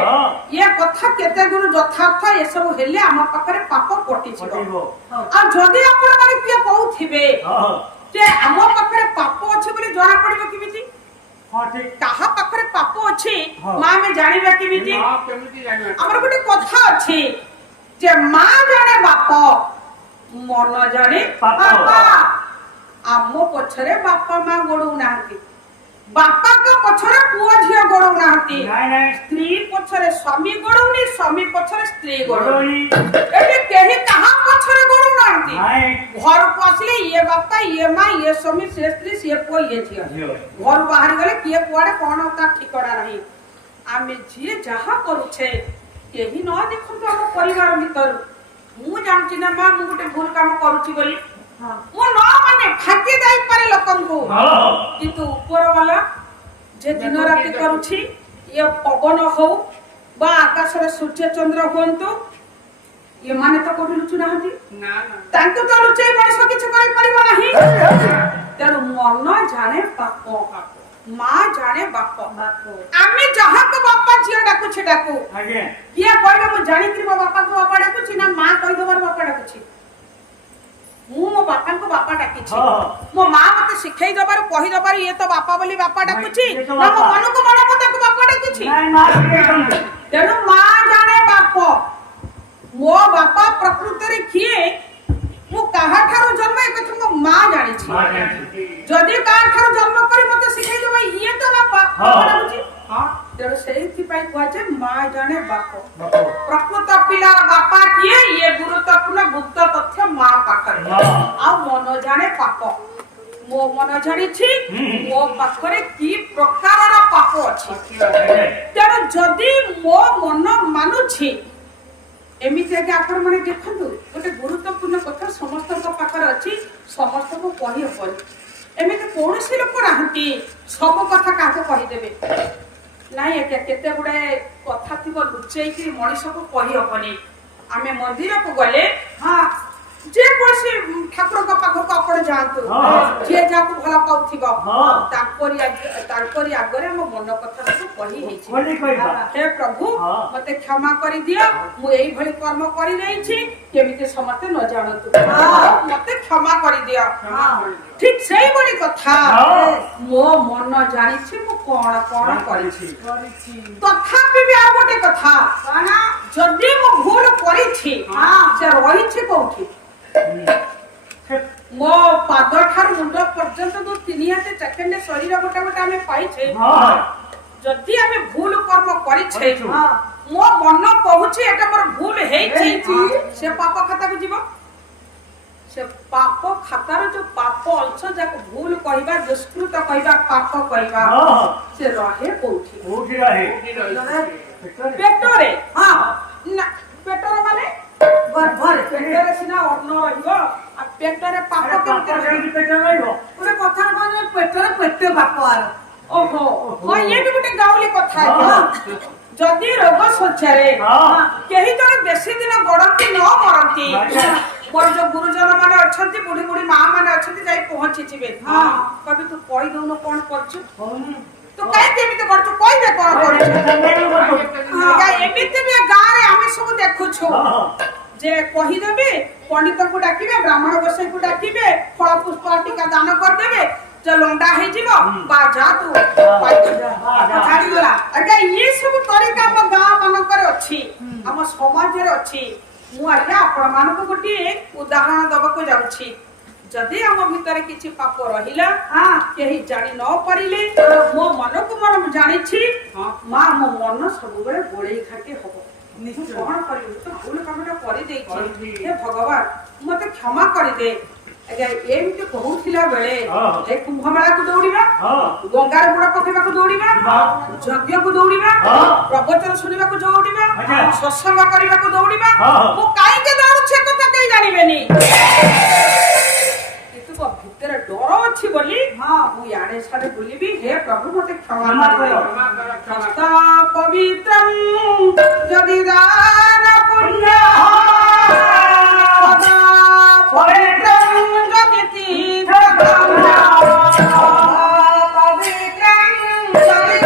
ଏ କଥା କେତେ ଦୂର ଯଥାର୍ଥ। ଏସବୁ ହେଲେ ଆମ ପାଖରେ ପାପ କଟିଯିବ। ଆଉ ଯଦି ଆପଣ ମାନେ କିଏ କହୁଥିବେ ଯେ ଆମ ପାଖରେ ପାପ ଅଛି ବୋଲି ଜଣା ପଡିବ କେମିତି? କାହା ପାଖରେ ପାପ ଅଛି ମା ଆମେ ଜାଣିବା କେମିତି? ଆମର ଗୋଟେ କଥା ଅଛି ଯେ ମା ଜାଣେ ବାପ, ମନ ଜାଣେ ବାପା। ଆମ ପଛରେ ବାପା ମା ଗୋଡଉ ନାହାନ୍ତି, ବାପାଙ୍କ ପଛରେ ପୁଅ ଝିଅ ଗୋଡଉ ନାହାନ୍ତି, ସ୍ତ୍ରୀ ପଛରେ ସ୍ୱାମୀ ଗୋଡଉନି, ସ୍ୱାମୀ ପଛରେ ସ୍ତ୍ରୀ ଗୋଡଉନି। ଏଠି କେହି କାହା ପଛରେ ଗୋଡଉ ନାହାନ୍ତି। ଘରକୁ ଆସିଲେ ଇଏ ବାପା, ଇଏ ମା, ଇଏ ସ୍ୱାମୀ, ସେ ସ୍ତ୍ରୀ, ସିଏ ପୁଅ, ଇଏ ଝିଅ। ଘରୁ ବାହାରି ଗଲେ କିଏ କୁଆଡେ କଣ ତା ଠିକଣା ନାହିଁ। ଆମେ ଯିଏ ଯାହା କରୁଛେ କେହି ନ ଦେଖନ୍ତୁ ଆମ ପରିବାର ଭିତରୁ। ମୁଁ ଜାଣୁଛି ନା ମା, ମୁଁ ଗୋଟେ ଭୁଲ କାମ କରୁଛି ବୋଲି ମୁଁ ନ ମାନେ ଠାକି ଦେଇପାରେ ଲୋକଙ୍କୁ, କିନ୍ତୁ ଉପର ବାଲା ଯେ ଦିନ ରାତି କରୁଛି, ଇଏ ପବନ ହଉ ବା ଆକାଶରେ ସୂର୍ଯ୍ୟ ଚନ୍ଦ୍ର ହୁଅନ୍ତୁ, ଏମାନେ ତ କୋଉଠି ଲୁଚୁ ନାହାନ୍ତି, ତାଙ୍କୁ ତ ଲୁଚେଇ ମଣିଷ କିଛି କରିପାରିବ ନାହିଁ। ତେଣୁ ମନ ଜାଣେ ବାପ, ମା ଜାଣେ ବାପ। ଆମେ ଯାହାକୁ ବାପା ଝିଅ ଡାକୁଛି ଡାକୁ, କିଏ କହିବେ ମୁଁ ଜାଣିକିରି ମୋ ବାପାକୁ ବାପା ଡାକୁଛି ନା ମା କହିଦେବାର ବାପା ଡାକୁଛି? ମୁଁ ମୋ ବାପାଙ୍କୁ ବାପା ଡାକିଛି, ମୋ ମା ମତେ ଶିଖେଇ ଦବାରୁ କହିଦବାରୁ ଇଏ ତ ବାପା ବୋଲି ବାପା ଡାକୁଛି ନା ମୋ ମନକୁ ମନକୁ ତାକୁ ବାପା ଡାକୁଛି? ତେଣୁ ମା ଜାଣେ ବାପ। ମୋ ବାପା ପ୍ରକୃତରେ କିଏ, ମୁଁ କାହାଠାରୁ ଜନ୍ମ, ଏ କଥା ମୋ ମା ଜାଣିଛି। ଯଦି କାହାଠାରୁ ଜନ୍ମ କରି ମତେ ଶିଖେଇ ଦବ ଇଏ ତ ବାପା ଡାକୁଛି, ତେଣୁ ସେଇଥିପାଇଁ କୁହାଯାଏ ମା ଜାଣେ ବାପ। ପ୍ରକୃତ ପିଲାର ବାପା କିଏ, ଇଏ ଗୁରୁତ୍ୱପୂର୍ଣ୍ଣ ଗୁପ୍ତ ତଥ୍ୟ ମା ପାଖରେ। ଆଉ ମନ ଜାଣେ ପାପ। ମୋ ମନ ଜାଣିଛି ମୋ ପାଖରେ କି ପ୍ରକାରର ପାପ ଅଛି। ତେଣୁ ଯଦି ମୋ ମନ ମାନୁଛି, ଏମିତି ଆଜ୍ଞା ଆପଣ ମାନେ ଦେଖନ୍ତୁ, ଗୋଟେ ଗୁରୁତ୍ୱପୂର୍ଣ୍ଣ କଥା ସମସ୍ତଙ୍କ ପାଖରେ ଅଛି, ସମସ୍ତଙ୍କୁ କହିହବନି। ଏମିତି କୌଣସି ଲୋକ ନାହାନ୍ତି ସବୁ କଥା କାହାକୁ କହିଦେବେ, ନାଇଁ ଆଜ୍ଞା। କେତେ ଗୁଡାଏ କଥା ଥିବ ଲୁଚେଇକି ମଣିଷକୁ କହିହବନି। ଆମେ ମନ୍ଦିରକୁ ଗଲେ, ଯେ କୌଣସି ଠାକୁରଙ୍କ ପାଖକୁ ଆପଣ ଯାଆନ୍ତୁ, ଯିଏ ଯାହାକୁ ଭଲ ପାଉଥିବ ତାଙ୍କରି ଆଗରେ ଆମ ମନ କଥା ସବୁ କହି ହେଇଛି। ହେ ପ୍ରଭୁ ମତେ କ୍ଷମା କରିଦିଅ, ମୁଁ ଏଇଭଳି କର୍ମ କରିଦେଇଛି, କେମିତି ସମସ୍ତେ ନ ଜାଣନ୍ତୁ, ମତେ କ୍ଷମା କରିଦିଅ। ଠିକ ସେଇଭଳି କଥା ମୋ ମନ ଜାଣିଛି ମୁଁ କଣ କଣ କରିଛି। ତଥାପି ବି ଆଉ ଗୋଟେ କଥା, ଯଦି ମୁଁ ଭୁଲ କରିଛି ସେ ରହିଛି କୋଉଠି? ମୋ ପାଦ ଠାରୁ ମୁଣ୍ଡ ପର୍ଯ୍ୟନ୍ତ ଯୋଉ 3 ହାତ ଚାଖେଣ୍ଡେ ଶରୀର ଗୋଟେ ଗୋଟେ ଆମେ ପାଇଛେ, ଯଦି ଆମେ ଭୁଲ କର୍ମ କରିଛେ, ମୋ ମନ କହୁଛି ଏଟା ମୋର ଭୁଲ ହେଇଛି, ସେ ପାପ ଖାତାକୁ ଯିବ। ସେ ପାପ ଖାତାର ଯୋଉ ପାପ ଅଂଶ, ଯାକୁ ଭୁଲ କହିବା, ଦୁଷ୍କୃତ କହିବା, ପାପ କହିବା, ସେ ରହେ କୋଉଠି? ପେଟରେ। ପେଟରେ ମାନେ ପେଟରେ ସିନା ଅନ୍ନ ରହିବ, ଆଉ ପେଟରେ ପାପ କେମିତି ରହିବ? ଗୋଟେ କଥା କହନ୍ତି ପେଟରେ ପେଟ ବାପ ଆର। ଓହୋ, ଇଏ ବି ଗୋଟେ ଗାଉଲି କଥା। ଯଦି ରୋଗ ଶଯ୍ୟାରେ କେହି ଜଣେ ବେଶୀ ଦିନ ଗଡନ୍ତି ନ ମରନ୍ତି, ମୋର ଯୋଉ ଗୁରୁଜନ ମାନେ ଅଛନ୍ତି, ବୁଢୀ ବୁଢୀ ମା ମାନେ ଅଛନ୍ତି, ଯାଇ ପହଞ୍ଚିଯିବେ, କହିବି ତୁ କହିଦଉନୁ କଣ କରୁଛୁ, ତୁ କାହିଁକି ଏମିତି କରୁଛୁ, କହିବେ କଣ କରୁଛୁ। ଏମିତି ବି ଗାଁରେ ଆମେ ସବୁ ଦେଖୁଛୁ ଯେ କହିଦେବେ, ପଣ୍ଡିତଙ୍କୁ ଡାକିବେ, ବ୍ରାହ୍ମଣ ଗୋସାଇଙ୍କୁ ଡାକିବେ, ଫଳ ପୁଷ୍ପ ଟିକା ଦାନ କରିଦେବେ, যে লন্ডা ହେଇଯିବ ବା ଯା ତୁ ଛାଡିଗଲା ଆଜ୍ଞା ଇଏ ସବୁ ତରିକା ଆମ ଗାଁ ମାନଙ୍କରେ ଅଛି ଆମ ସମାଜରେ ଅଛି ମୁଁ ଆଜ୍ଞା ଆପଣମାନଙ୍କୁ ଗୋଟିଏ ଉଦାହରଣ ଦବାକୁ ଯାଉଛି ଯଦି ଆମ ଭିତରେ କିଛି ପାପ ରହିଲା କେହି ଜାଣି ନ ପାରିଲେ ମୋ ମନକୁ ମନ ମୁଁ ଜାଣିଛି ମା ମୋ ମନ ସବୁବେଳେ ଗୋଳେଇ ଘାଟି ହବ କଣ କରିବି ତ ଭୁଲ କାମଟା କରିଦେଇଛି ହେ ଭଗବାନ ମତେ କ୍ଷମା କରିଦେ ଆଜ୍ଞା ଏମିତି କହୁଥିଲା ବେଳେ ଏ କୁମ୍ଭ ମେଳାକୁ ଦୌଡ଼ିବା ଗଙ୍ଗାରେ ବୁଡ଼ ପକେଇବାକୁ ଦୌଡ଼ିବା ଯଜ୍ଞକୁ ଦୌଡ଼ିବା ପ୍ରବଚନ ଶୁଣିବାକୁ ଦୌଡ଼ିବା ସତ୍ସଙ୍ଗ କରିବାକୁ ଦୌଡ଼ିବା ମୁଁ କାହିଁକି ଦୌଡୁଛି ଏ କଥା କେହି ଜାଣିବେନି କିନ୍ତୁ ମୋ ଭିତରେ ଡର ଅଛି ବୋଲି ମୁଁ ଇଆଡେ ସିଆଡେ ବୁଲିବି ହେ ପ୍ରଭୁ ମତେ କ୍ଷମା କର ପବିତ୍ରଂ ଯଦି ଦାନ ପୁଣ୍ୟ ପବିତ୍ରଂ ଯଦି ତୀର୍ଥ ପବିତ୍ରଂ ଯଦି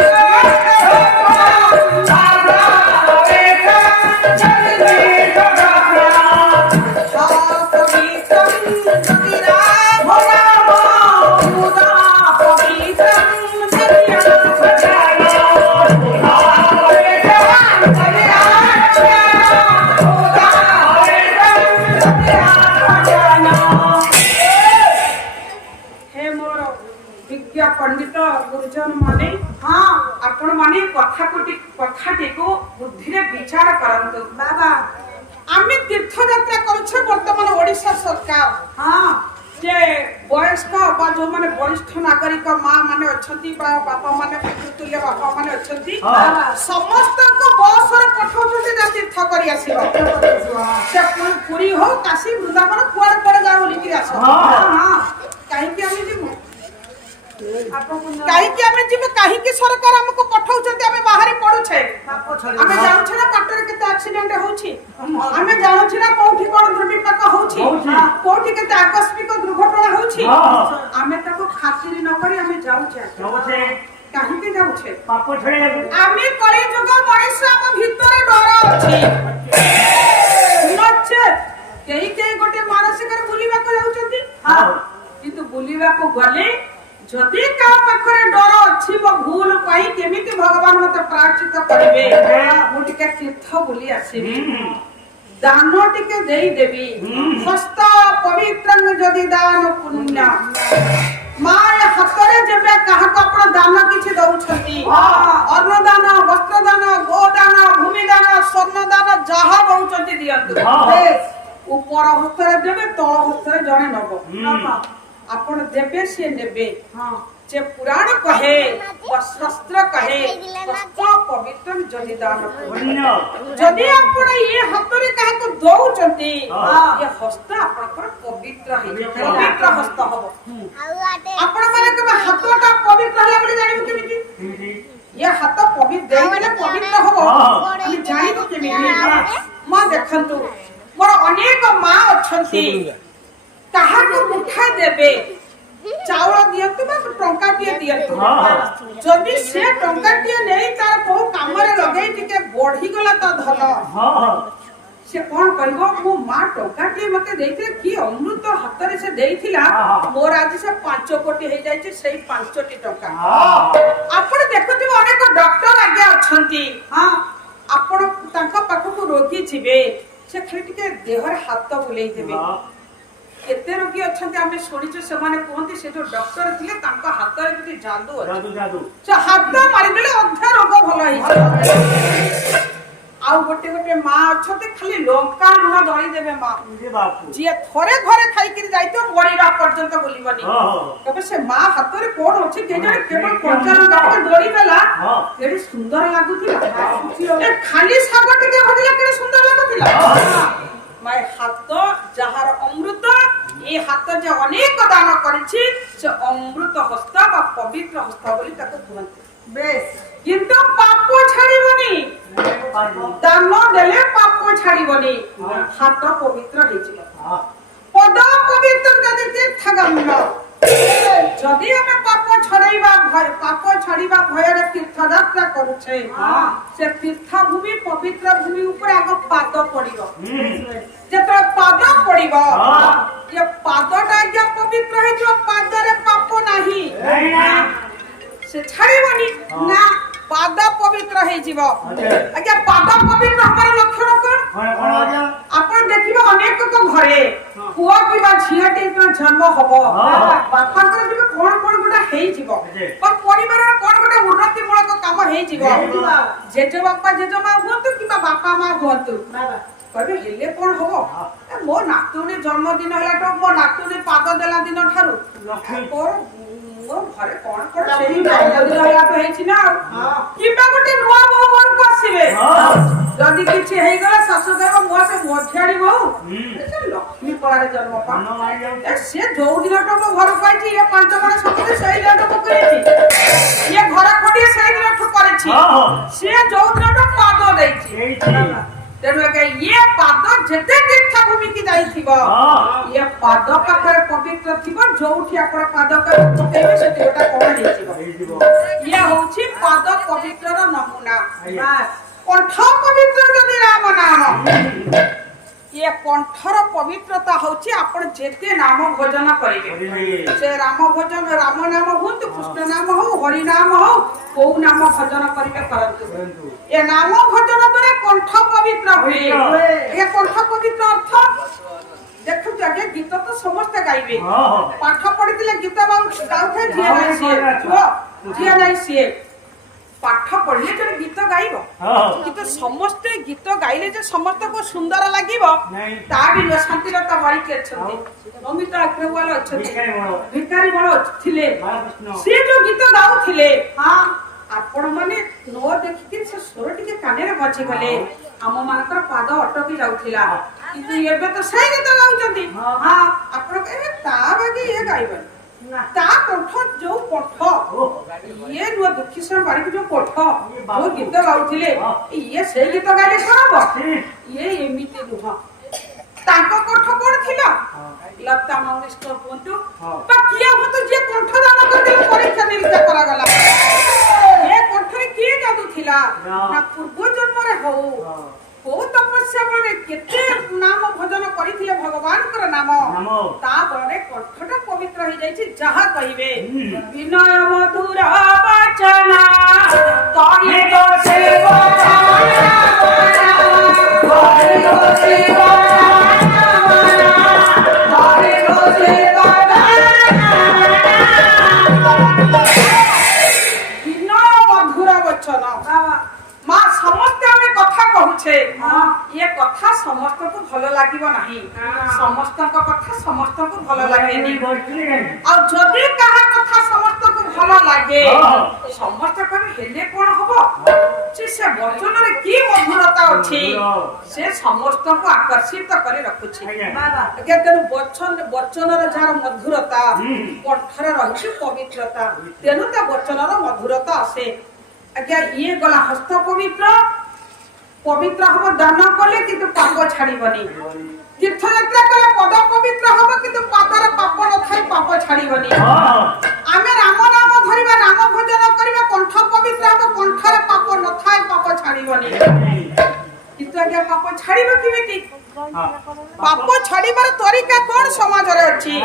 पंडित गुरुजन माने आपण माने कथाटिको बुद्धिरे विचार करंतु बाबा आम्ही तीर्थयात्रा करूछे वर्तमान ओडिशा सरकार जे वयस्क बा जो माने वरिष्ठ नागरिक माँ माने अछंती बा बापा माने पितृतुल्य बापा माने अछंती समस्त को बस रे पठौछते जे तीर्थ करी आसीबो से पुरी हो काशी वृंदावन कुआर पर जाऊ लिखि आसो काहे कि आमी जिमु कहीं सरकार हमको पठाउछते हमें बाहर पड़ुछे हमें जानुछ ना पाटर केते एक्सीडेंट होउछि हमें जानुछ ना कोठी कोन दुर्विपाक होउछि कोठी केते आकस्मिक दुर्घटना होउछि हमें ताको खातिरी न करी हमें जाउछे कहीं के जाउछे पाप छड़े हमें कली जुग मनुष्य हम भीतर डर अछि नचे केही गोटे मानसिक बुलिबा को जाउछथि किंतु बुलिबा को गले जदि का पाखरे डर अछि बो भूल पाई केमिति भगवान मते प्रायश्चित करिवे मु टिके तीर्थ बुली आसीबी दान टिके देई देबी हस्त पवित्रं जदि दान पुण्य माय हतरे जेबे कहा को आपण दान किछि दउछथि अन्न दान वस्त्र दान गो दान भूमि दान स्वर्ण दान जहा बहुचथि दियंतु ऊपर हस्तरे देबे तळ हस्तरे जणे नबो आपण देबे से नेबे जे पुराण कहे व शास्त्र कहे हस्त पवित्र जदि दान पुण्य जदि आपण ये हस्तरे काहे को दउचंती ये हस्त आपण पर पवित्र है पवित्र हस्त हबो आपण माने के हाथटा पवित्र हला बले जानिबो केमिति ये हाथ पवित्र देबे पवित्र हबो हम जानिबो केमिति म देखंतु मोर अनेक मां अछंती कहा को मुठा देबे चावल दियंतु बा टंका दियंतु जदि से टंका नहीं तार को काम रे लगई टिके बढ़ी गला त धन से कोन कहबो मो मां टंका मते देइथे की अमृत हाथ रे से देइथिला मोर आज से 5 कोटी हे जाय छै सेही 5 टी टंका आपण देखथि अनेक डॉक्टर आगे अछंती आपण तांका पाखु रोगी छिबे से खाली टिके देह रे हाथ बुलेई देबे केते रोगी अछंती हमें सुनिछु से माने कोहंती से जो डॉक्टर थिले तांका हाथ रे किते जादू से हाथ मारि देले अधा रोग भलो हि आउ गोटे गोटे मां अछते खाली लंका लुण दळी देबे मां जे बापू जे थोरे घरे खाई कि जाइतो मरिबा पर्यंत बोलिबनी तबे से मां हाथ रे कोन अछि के जने केवल कंचा लंका के दळी देला एडी सुंदर लागुतिला ए खाली साग टिके भदिला के सुंदर लागुतिला माय हाथ जहार अमृत ये हाथ जे अनेक दान करिछि से अमृत हस्त बा पवित्र हस्त बोली ताको कहंती बेस किंतु पाप छाड़ीबनी दान देले पाप छाड़ीबनी हाथ पवित्र हे छि पद पवित्र जदि तीर्थ गम्य যদি ଆମେ ପାପ ଛାଡିବା ଭୟରେ ତୀର୍ଥଯାତ୍ରା କରୁଛେ ସେ ତୀର୍ଥ ଭୂମି ପବିତ୍ର ଭୂମି ଉପରେ ଆଗ ପାଦ ପଡିବ ଯେତେବେଳେ ପାଦ ପଡିବ ଏ ପାଦଟା ଆଜ୍ଞା ପବିତ୍ର ହେଇଯିବ ପାଦରେ ପାପ ନାହିଁ ସେ ଛାଡିବନି ନା ପାଦ ପବିତ୍ର ହେଇଯିବ ଆଜ୍ଞା ପାଦ ପବିତ୍ର ହବାର ଲକ୍ଷଣ କଣ ଆପଣ ଦେଖିବେ ଅନେକଙ୍କ ଘରେ ପୁଅ କିମ୍ବା ଝିଅଟି ଜନ୍ମ ହବ ବାପାଙ୍କର ଯିବେ କଣ ଗୋଟେ ହେଇଯିବ ପରିବାରର କଣ ଗୋଟେ ଉନ୍ନତି ମୂଳକ କାମ ହେଇଯିବ ଜେଜେ ବାପା ଜେଜେ ମା ହୁଅନ୍ତୁ କିମ୍ବା ବାପା ମା ହୁଅନ୍ତୁ କହିବେ ହେଲେ କଣ ହବ ମୋ ନାତୁଣୀ ଜନ୍ମଦିନ ହେଲାଠୁ ମୋ ନାତୁଣୀ ପାଦ ଦେଲା ଦିନ ଠାରୁ ମୋ ଘରେ କଣ ସେଇ ଜନ୍ମଦିନ ହେଲାଠୁ ହେଇଛି ନା କିମ୍ବା ଗୋଟେ ନୂଆ ବୋହୂ ଘରକୁ ଆସିବେ ଯଦି କିଛି ହେଇଗଲା ଶାଶୁ କହିବ ମୋ ସେ ମଝିଆଣି ବୋହୂ ଲକ୍ଷ୍ମୀ କଳାରେ ଜନ୍ମ ସେ ଯୋଉ ଦିନଟା ମୋ ଘରକୁ ଆଇଛି ଇଏ 5 ମାଣ ସତରେ ସେଇ ଦିନଠୁ କରିଛି ଇଏ ଘର ଖଣ୍ଡିଏ ସେଇ ଦିନଠୁ କରିଛି ସିଏ ଯୋଉ ଦିନଟା ପାଦ ଦେଇଛି ତେଣୁ ଇଏ ପାଦ ଯେତେ ତୀର୍ଥ ଭୂମିକି ଯାଇଥିବ ଇଏ ପାଦ ପାଖରେ ପବିତ୍ର ଥିବ ଯୋଉଠି ଆପଣ ପାଦ ପକେଇବେ ସେଠି ଗୋଟେ କଣ ହେଇଯିବ ଇଏ ହଉଛି ପାଦ ପବିତ୍ରର ନମୁନା କଣ୍ଠ ପବିତ୍ର ଯଦି ରାମ ନାମ ये कंठर पवित्रता होची आपण जेते नाम भजन करिवे से राम भजन राम नाम हो तो कृष्ण नाम हो हरि नाम हो को नाम भजन करिवे करंतु ये नाम भजन द्वारा कंठ पवित्र हुए ये कंठ पवित्र अर्थ देखु जगे गीत तो समस्त गाइबे पाठ पढितले गीत गाउथे जिया नाही सिए पाठ पढ़ले जब गीत गाइब किंतु समस्त गीत गाइले जे समस्त को सुंदर लागिबो ता भी शांतिरता बाड़ी के छथि अमिता अग्रवाल छथि भिखारी बड़ थिले से जो गीत गाउथिले हां आपण माने नो देखि से स्वर टिके काने रे बछि गले हम मानकर पाद अटकी जाउथिला किंतु एबे तो सही गीत गाउचंती हां आपण ए ता बाकी ये गाइबन ता कंठ जो कंठ ये नुआ दुखी से बाड़ी जो कंठ जो गीत गाउथिले ये से गीत गाइले करब ये एमिति नुह ताको कंठ कोन थिला लता मंगेशकर कोंतु बा किया हो तो जे कंठ दान कर दे परीक्षा निरीक्षा करा गला ये कंठ रे के जादू थिला ना पूर्व जन्म रे हो तपस्या बळे केते नाम भजन करिथिले भगवान कर नाम ता बळे कंठटा पवित्र होई जाईछि जहा कहिबे विनय मधुर वचन कहि तो सेवा कहि तो सेवा कहि तो सेवा विनय मधुर वचन मां समस्त हमें कथा कहूछे ये कथा समस्त को भलो लागिबो नाही समस्त को कथा समस्त को भलो लागेनी आ जदी कहा कथा समस्त को भलो लागे समस्त को हेले कोन हबो से वचन रे की मधुरता अछि से समस्त को आकर्षित करे रखुछि बाबा तेनु वचन रे जार मधुरता कंठरे रहिछि पवित्रता तेनु त वचन रे मधुरता आसे आज्ञा ये गला हस्त पवित्र हम दान कले किंतु पाप छाड़ीबनी तीर्थ यात्रा कले पद पवित्र हम किंतु पापर पाप न थाई पाप छाड़ीबनी आमे राम नाम धरिबा राम भजन करिबा कंठ पवित्र हम कंठरे पाप न थाई पाप छाड़ीबनी किंतु आज्ञा पाप छाड़ीबा किमिति पाप छाड़ीबार तरीका कोन समाज रे अछि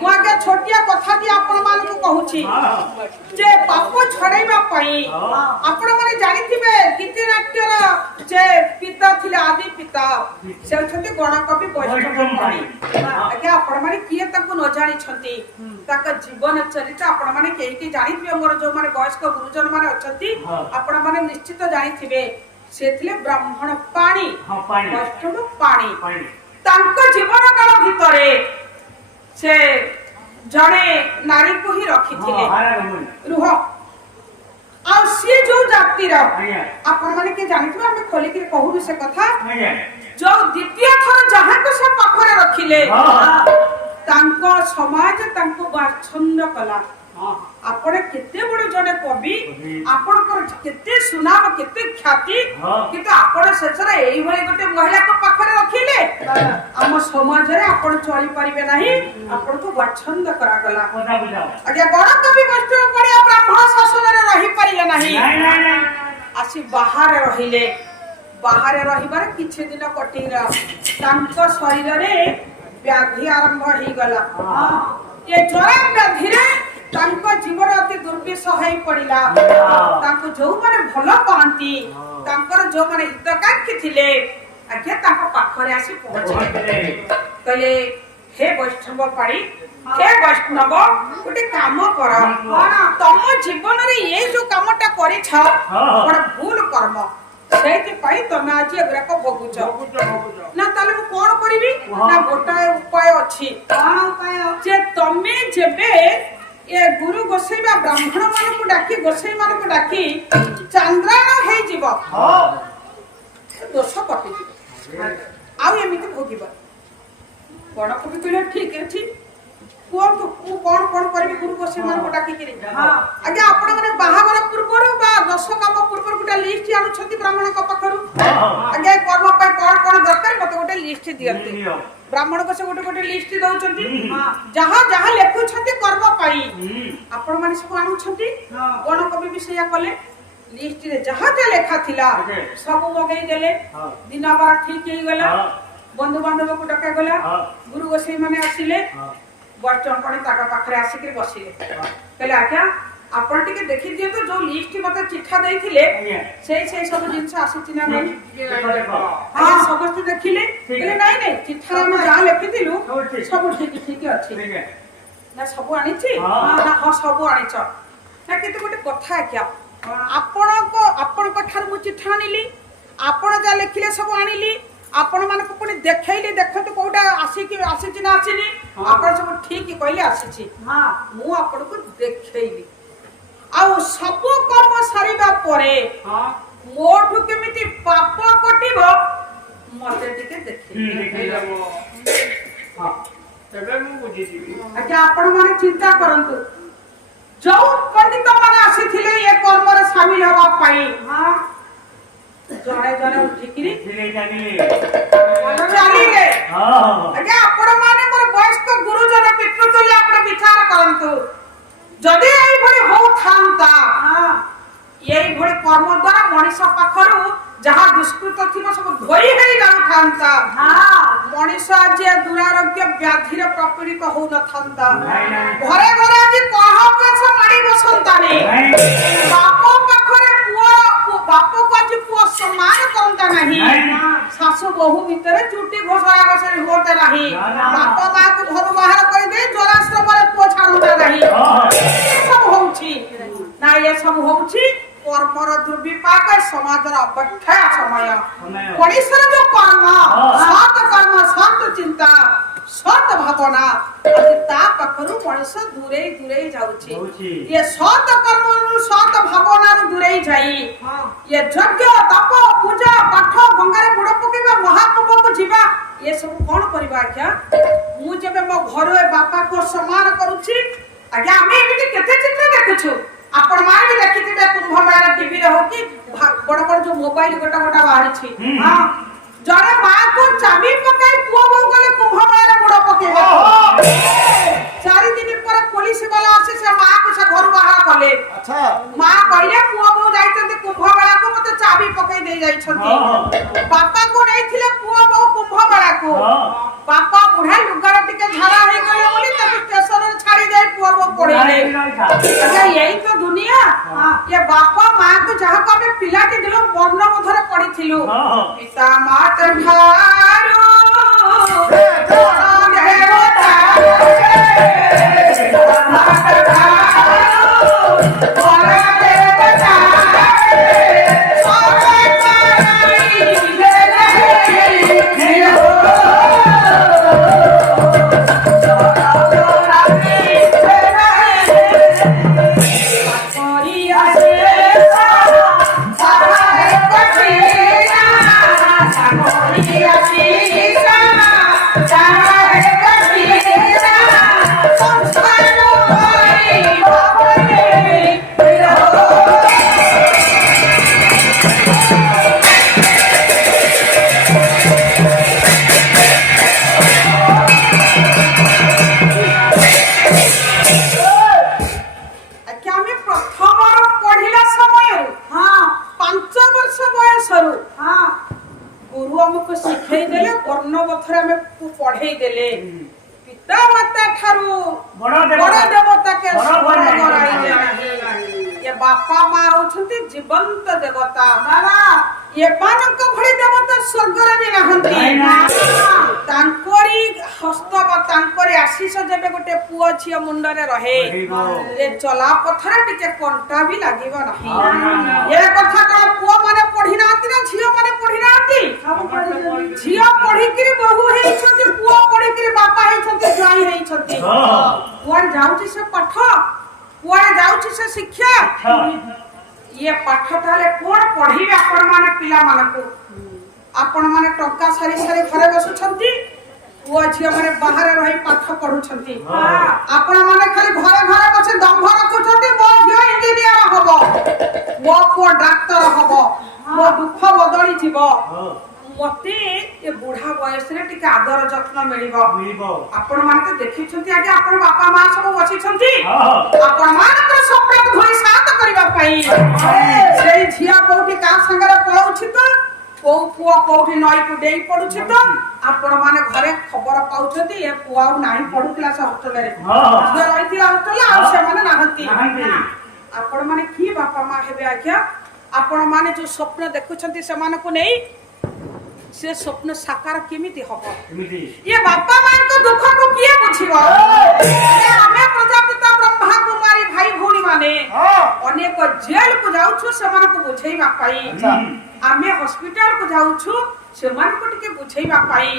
मु आगे छोटिया कथा की आपण मान को कहूची जे पाप छाड़ीबा पई आपण माने जानिथिबे गीतिनाट्यर जे पिता थिले आदि पिता से छथि गणकवि वैष्णवकवि आगे आपण माने किए ताको न जानि छथि ताका जीवन चरित्र आपण माने केही के जानिथिबे मोर जो माने वयस्क गुरुजन माने अछथि आपण माने निश्चित जानिथिबे सेथिले ब्राह्मण पाणी वैष्णव पाणी तांको जीवन काल भितरे से जणे नारी को ही रखिथिले रुह आ सी जो जाति रा आपण माने के जानिथिबे हम खोली के कहू से कथा जो द्वितीय थर जहां को से पाखरे रखिले तांको समाज तांको बाछंद कला आपण केते बड़ जने कवि आपण केते ସୁନାମ କେତେ ଖ୍ୟାତି କିନ୍ତୁ ଆପଣ ଶେଷରେ ଏଇଭଳି ଗୋଟେ ମହିଳାଙ୍କ ପାଖରେ ରଖିଲେ ଆମ ସମାଜରେ ଆପଣ ଚଳିପାରିବେ ନାହିଁ ଆପଣଙ୍କୁ ବଚ୍ଛନ୍ଦ କରାଗଲା ଆଜ୍ଞା ବଡ କବି ବୈଷ୍ଣବ ପଡ଼ିଆ ବ୍ରାହ୍ମଣ ଶାସନରେ ରହିପାରିଲେ ନାହିଁ ଆସି ବାହାରେ ରହିଲେ ବାହାରେ ରହିବାର କିଛି ଦିନ କଟିଲା ତାଙ୍କ ଶରୀରରେ ବ୍ୟାଧି ଆରମ୍ଭ ହେଇଗଲା ଏ ଜ୍ୱର ବ୍ୟାଧିରେ ତାଙ୍କ ଜୀବନ ଅତି ଦୁର୍ବିଷ ହେଇ ପଡିଲା ତାଙ୍କୁ ଯୋଉମାନେ ଭଲ ପାଆନ୍ତି ତାଙ୍କର ଯୋଉମାନେ ହିତକାଂକ୍ଷୀ ଥିଲେ ଆଜ୍ଞା ତାଙ୍କ ପାଖରେ ଆସି ପହଞ୍ଚିଲେ କହିଲେ ହେ ବୈଷ୍ଣବ ପାଣି ହେ ବୈଷ୍ଣବ ଗୋଟେ କାମ କର ତମ ଜୀବନରେ ଏ ଯୋଉ କାମଟା କରିଛ ଗୋଟେ ଭୁଲ କର୍ମ ସେଇଥିପାଇଁ ତମେ ଆଜି ଏଗୁଡାକ ଭୋଗୁଛ ନା ତାହେଲେ ମୁଁ କଣ କରିବି ନା ଗୋଟାଏ ଉପାୟ ଅଛି କଣ ଉପାୟ ଯେ ତମେ ଯେବେ ଏ ଗୁରୁ ଗୋସାଇ ବା ବ୍ରାହ୍ମଣ ମାନଙ୍କୁ ଡାକି ଗୋସାଇ ମାନଙ୍କୁ ଡାକି ଚନ୍ଦ୍ରାଣ ହେଇଯିବ ଦୋଷ କଟିଯିବ ଆଉ ଏମିତି ଭୋଗିବ ବଡ କବି କହିଲେ ଠିକ ଅଛି କୁହନ୍ତୁ ମୁଁ କଣ କଣ କରିବି ଗୁରୁ ଗୋସାଇ ମାନଙ୍କୁ ଡାକିକିରି ଆଜ୍ଞା ଆପଣ ମାନେ ବାହାଘର ପୂର୍ବରୁ ବା ଦଶ କାମ ପୂର୍ବରୁ ଗୋଟେ ଲିଷ୍ଟ ଆଣୁଛନ୍ତି ବ୍ରାହ୍ମଣଙ୍କ ପାଖରୁ ଆଜ୍ଞା କର୍ମ ପାଇଁ କଣ କଣ ଦରକାର ମତେ ଗୋଟେ ଲିଷ୍ଟ ଦିଅନ୍ତି ବ୍ରାହ୍ମଣ ସେ ଗୋଟେ ଗୋଟେ ଲିଷ୍ଟ ଦଉଛନ୍ତି ଯାହା ଯାହା ଲେଖୁଛନ୍ତି କର୍ମ ପାଇଁ ଆପଣ ମାନେ ସବୁ ଆଣୁଛନ୍ତି ଗଣ କବି ବି ସେଇଆ କଲେ ଲିଷ୍ଟରେ ଯାହା ଯାହା ଲେଖା ଥିଲା ସବୁ ମଗେଇ ଦେଲେ ଦିନ ବାର ଠିକ ହେଇଗଲା ବନ୍ଧୁ ବାନ୍ଧବକୁ ଡକାଗଲା ଗୁରୁ ଗୋସାଇ ମାନେ ଆସିଲେ ବୈଷ୍ଣବ ତାଙ୍କ ପାଖରେ ଆସିକି ବସିଲେ କହିଲେ ଆଜ୍ଞା ଆପଣ ଟିକେ ଦେଖି ଦିଅନ୍ତୁ ଯୋଉ ଲିଷ୍ଟ ମତେ ଚିଠା ଦେଇଥିଲେ ସେଇ ସବୁ ଜିନିଷ ଆସିଛି ନା ନାଇଁ ସମସ୍ତେ ଦେଖିଲେ କହିଲେ ନାଇଁ ନାଇଁ ଚିଠାରେ ଆମେ ଯାହା ଲେଖିଥିଲୁ ସବୁ ଠିକ ଅଛି ନା ସବୁ ଆଣିଛି ନା ହଁ ସବୁ ଆଣିଛ ନା କିନ୍ତୁ ଗୋଟେ କଥା ଆଜ୍ଞା ଆପଣଙ୍କ ଠାରୁ ମୁଁ ଚିଠା ଆଣିଲି ଆପଣ ଯାହା ଲେଖିଲେ ସବୁ ଆଣିଲି ଆପଣ ମାନଙ୍କୁ ପୁଣି ଦେଖେଇଲି ଦେଖନ୍ତୁ କୋଉଟା ଆସିଛି ନା ଆସିନି ଆପଣ ସବୁ ଠିକ କହିଲେ ଆସିଛି ମୁଁ ଆପଣଙ୍କୁ ଦେଖେଇଲି ଆଉ ସବୁ କର୍ମ ସାରିବା ପରେ ମୋଠୁ କେମିତି ପାପ କଟିବ ମତେ ଟିକେ ଆଜ୍ଞା ଆପଣ ମାନେ ଚିନ୍ତା କରନ୍ତୁ ଯୋଉ ପଣ୍ଡିତ ମାନେ ଆସିଥିଲେ ଏ କର୍ମରେ ସାମିଲ ହେବା ପାଇଁ ଜଣେ ଜଣେ ଉଠିକିରି ଚାଲିଲେ ଆଜ୍ଞା ଆପଣ ମାନେ ମୋର ବୟସ୍କ ଗୁରୁଜନ ପିତୃତୁଲ୍ୟ ଆପଣ ବିଚାର କରନ୍ତୁ ଯଦି এইভଳି ହଉଥାନ୍ତା এইভଳି কর্ম দ্বারা মଣିষ পাখরু যাহা দুষ্কৃত থিব সব ধরি হেই যাউথান্তা মଣିষ আজ দুরারোগ্য ব্যাধিরে প্রপীড়িত হউ নথান্তা ঘরে ঘরে আজ কহ পেছ মারি বসন্তানি বাপ পাখরে বাপକୁ ଆଜି ପୁଅ ସମ୍ମାନ କରନ୍ତା ନାହିଁ ଶାଶୁ ବୋହୂ ଭିତରେ ଚୁଟି ଘୋଷରା ଘୋଷରି ହୁଅନ୍ତା ନାହିଁ ବାପ ମାକୁ ଘରୁ ବାହାର କରିଦେଇ ଜଳାଶ୍ରମରେ ପୁଅ ଛାଡନ୍ତା ନାହିଁ ଏସବୁ ହଉଛି ନା ଏସବୁ ହଉଛି କର୍ମର ଦୁର୍ବିପାକ ସମାଜର ଅବକ୍ଷୟ ସମୟ ମଣିଷର ଯୋଉ କର୍ମ ସତ କର୍ମ ସତ ଚିନ୍ତା ସତ ଭାବନା ଆଜି ତା ପାଖରୁ ମଣିଷ ଦୂରେଇ ଦୂରେଇ ଯାଉଛି ଏ ସତ କର୍ମରୁ ସତ ଭାବନାରୁ ଦୂରେଇ ଯାଇ ଏ ଯଜ୍ଞ ତପ ପୂଜା ପାଠ ଗଙ୍ଗାରେ ବୁଡ ପକେଇବା ମହାକୁମ୍ଭକୁ ଯିବା ଏ ସବୁ କଣ କରିବା ଆଜ୍ଞା ମୁଁ ଯେବେ ମୋ ଘର ଏ ବାପାକୁ ସମ୍ମାନ କରୁଛି ଆଜ୍ଞା ଆମେ ଏମିତି କେତେ ଚିତ୍ର ଦେଖୁଛୁ ଆପଣ ମାନେ ବି ଦେଖିଥିବେ କୁମ୍ଭ ମେଳା ଟିଭିରେ ହଉ କି ବଡ ବଡ ଯୋଉ ମୋବାଇଲ ଗୋଟା ଗୋଟା ବାହାରିଛି ଜଣେ ମାକୁ ଚାବି ପକାଇ ପୁଅ ବୋହୁ ଗଲେ କୁମ୍ଭ ମେଳାରେ ବୁଡ ପକେଇବେ 4 ଦିନ ପରେ ପୋଲିସ ବାଲା ଆସି ସେ ମାକୁ ସେ ଘରୁ ବାହାର କଲେ ମା କହିଲେ ପୁଅ ବୋହୁ ଯାଇଛନ୍ତି କୁମ୍ଭ ମେଳାକୁ ମତେ ଚାବି ପକେଇ ଦେଇ ଯାଇଛନ୍ତି ବାପାକୁ ନେଇଥିଲେ ପୁଅ ବୋହୁ କୁମ୍ଭ ମେଳାକୁ ବାପା ବୁଢା ଲୁଗାରେ ଟିକେ ଝାଡା ହେଇଗଲେ ବୋଲି ତାକୁ ଷ୍ଟେସନରେ ଛାଡି ଦେଇ ପୁଅ ବୋହୁ ପଳେଇଲେ ଆଜ୍ଞା ଏଇ ତ ଦୁନିଆ ଏ ବାପା ମାକୁ ଯାହାକୁ ଆମେ ପିଲାଟି ଦିଲୁ ବର୍ଣ୍ଣବୋଧରେ ପଢିଥିଲୁ ପିତା ମାତା ଠାରୁ ଦେବତା ଆଜ୍ଞା ଆମେ ପ୍ରଥମରୁ ପଢିଲା ସମୟରୁ ହଁ 5 ବର୍ଷ ବୟସରୁ ହଁ ଗୁରୁ ଆମକୁ ଶିଖେଇ ଦେଲେ ବର୍ଣ୍ଣବୋଧରେ ଆମେ ପଢେଇ ଦେଲେ ପିତା ମାତା ଠାରୁ ବଡ ବଡ ଦେବତା ଦେବତାକେ ବଡ ସ୍ମରଣ ବଡ କରାଇଲେ ନାହିଁ ଏ ବାପା ମା ହଉଛନ୍ତି ଜୀବନ୍ତ ଦେବତା ବାବା ଏମାନଙ୍କ ଭଳି ଦେବତା ସ୍ୱର୍ଗରେ ବି ନାହାନ୍ତି ନାଇଁ, ନାଇଁ। ତାଙ୍କରି ହସ୍ତ ବା ତାଙ୍କରି ଆଶିଷ ଯେବେ ଗୋଟେ ପୁଅ ଝିଅ ମୁଣ୍ଡରେ ରହେ ରହିବ। ଏ ଚଲା ପଥରେ ଟିକେ କଣ୍ଟା ବି ଲାଗିବ ନାହିଁ ହଁ, ହଁ। ଏ କଥା କଣ ପୁଅ ମାନେ ପଢି ନାହାନ୍ତି ନା ଝିଅ ମାନେ ପଢି ନାହାନ୍ତି ସବୁ କରିଛନ୍ତି। ଝିଅ ପଢିକିରି ବୋହୂ ହେଇଛନ୍ତି ପୁଅ ପଢିକିରି ବାପା ହେଇଛନ୍ତି ଜ୍ୱାଇଁ ହେଇଛନ୍ତି ହଁ। କୁଆଡେ ଯାଉଛି ସେ ପାଠ କୁଆଡେ ଯାଉଛି ସେ ଶିକ୍ଷା ଇଏ ପାଠ ତାହେଲେ କଣ ପଢିବେ ଆପଣ ମାନେ ପିଲାମାନଙ୍କୁ ଆପଣ ମାନେ ଟଙ୍କା ସାରି ସାରି ଘରେ ବସୁଛନ୍ତି ପୁଅ ଝିଅ ମାନେ ବାହାରେ ରହି ପାଠ ପଢୁଛନ୍ତି ଆପଣ ମାନେ ଖାଲି ଘରେ ଘରେ ବସି ଦମ୍ଭ ରଖୁଛନ୍ତି ମୋ ଝିଅ ଇଞ୍ଜିନିୟର ହବ ମୋ ପୁଅ ଡାକ୍ତର ହବ ମୋ ଦୁଃଖ ବଦଳି ଯିବ ମତେ ଏ ବୁଢା ବୟସରେ ଟିକେ ଆଦର ଯତ୍ନ ମିଳିବ ଆପଣ ମାନେ ତ ଦେଖିଛନ୍ତି ଆଜ୍ଞା ଆପଣ ବାପା ମା ସବୁ ବସିଛନ୍ତି ଆପଣ ମାନଙ୍କର ସ୍ୱପ୍ନକୁ ଧରି ଶାନ୍ତ କରିବା ପାଇଁ ସେଇ ଝିଅ କୋଉଠି କାହା ସାଙ୍ଗରେ ପଳଉଛି ତ କୋଉ ପୁଅ କୋଉଠି ନଈକୁ ଡେଇଁ ପଡୁଛି ତ ଆପଣ ମାନେ ଘରେ ଖବର ପାଉଛନ୍ତି ଏ ପୁଅ ଆଉ ନାହିଁ ପଢୁଥିଲା ସେ ହଷ୍ଟେଲରେ ଝିଅ ରହିଥିଲା ହଷ୍ଟେଲ ଆଉ ସେମାନେ ନାହାନ୍ତି ଆପଣ ମାନେ କି ବାପା ମା ହେବେ ଆଜ୍ଞା ଆପଣ ମାନେ ଯୋଉ ସ୍ୱପ୍ନ ଦେଖୁଛନ୍ତି ସେମାନଙ୍କୁ ନେଇ ସେ ସ୍ୱପ୍ନ ସାକାର କେମିତି ହବ ଏ ବାପା ମାଙ୍କ ଦୁଃଖକୁ କିଏ ବୁଝିବ ଆମେ ପ୍ରଜାପିତା ବ୍ରହ୍ମା କୁମାରୀ ଭାଇ ଭଉଣୀ ମାନେ ଅନେକ ଜେଲକୁ ଯାଉଛୁ ସେମାନଙ୍କୁ ବୁଝେଇବା ପାଇଁ ଆମେ ହସ୍ପିଟାଲକୁ ଯାଉଛୁ ସେମାନଙ୍କୁ ଟିକେ ବୁଝେଇବା ପାଇଁ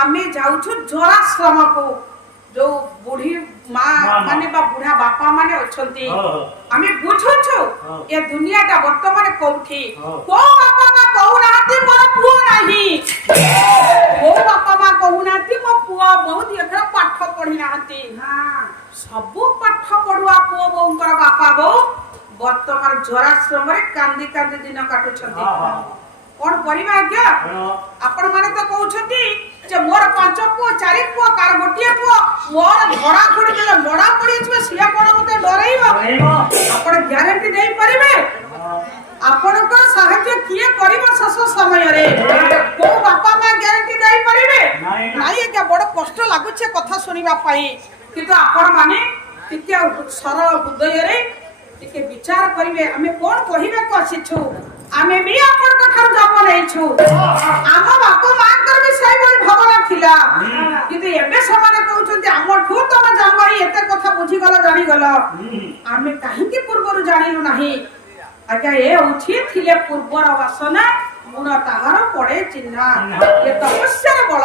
ଆମେ ଯାଉଛୁ ଜଳାଶ୍ରମକୁ ଯୋଉ ବୁଢୀ ମା ମାନେ ବା ବୁଢା ବାପା ମାନେ ଅଛନ୍ତି ଆମେ ବୁଝୁଛୁ ଏ ଦୁନିଆଟା ବର୍ତ୍ତମାନ କୋଉଠି କୋଉ ବାପା ମା କହୁନାହାନ୍ତି ମୋର ପୁଅ ନାହିଁ କୋଉ ବାପା ମା କହୁନାହାନ୍ତି ମୋ ପୁଅ ବହୁତ ଏଥର ପାଠ ପଢି ନାହାନ୍ତି ସବୁ ପାଠ ପଢୁଆ ପୁଅ ବୋଉଙ୍କର ବାପା ବୋଉ ବର୍ତ୍ତମାନ ଜଳାଶ୍ରମରେ କାନ୍ଦି କାନ୍ଦି ଦିନ କାଟୁଛନ୍ତି କଣ କରିବା ଆଜ୍ଞା ଆପଣ ମାନେ ତ କହୁଛନ୍ତି ଯେ ମୋର 5 ପୁଅ 4 ପୁଅ କାର ଗୋଟିଏ ପୁଅ ମୋର ଧରା ଖୋଡ଼ି ଦେଲେ ମଡ଼ା ପଡିଯିବ ସିଏ କଣ ମତେ ଡରେଇବ ଆପଣ ଗ୍ୟାରେଣ୍ଟି ଦେଇ ପାରିବେ ଆପଣଙ୍କ ସାହାଯ୍ୟ କିଏ କରିବ ଶେଷ ସମୟରେ କୋଉ ବାପା ମା ଗ୍ୟାରେଣ୍ଟି ଦେଇ ପାରିବେ ନାଇଁ ଆଜ୍ଞା ବଡ କଷ୍ଟ ଲାଗୁଛି କଥା ଶୁଣିବା ପାଇଁ କିନ୍ତୁ ଆପଣ ମାନେ ଟିକେ ସରଳ ହୃଦୟରେ ଟିକେ ବିଚାର କରିବେ ଆମେ କଣ କହିବାକୁ ଆସିଛୁ ଆମେ ବି ଆପଣଙ୍କ ଠାରୁ ଜନ୍ମ ନେଇଛୁ ଆମ ବାପା ମାଙ୍କର ବି ସେଇଭଳି ଭାବନା ଥିଲା କିନ୍ତୁ ଏବେ ସେମାନେ କହୁଛନ୍ତି ଆମଠୁ ତମ ଜନ୍ମ ହେଇ ଏତେ କଥା ବୁଝିଗଲ ଜାଣିଗଲ ଆମେ କାହିଁକି ପୂର୍ବରୁ ଜାଣିଲୁ ନାହିଁ ଆଜ୍ଞା ଏ ଉଠି ଥିଲେ ପୂର୍ବର ବାସନା ଗୁଣ ତାହାର ପଡେ ଚିହ୍ନା ଏ ତପସ୍ୟାର ବଳ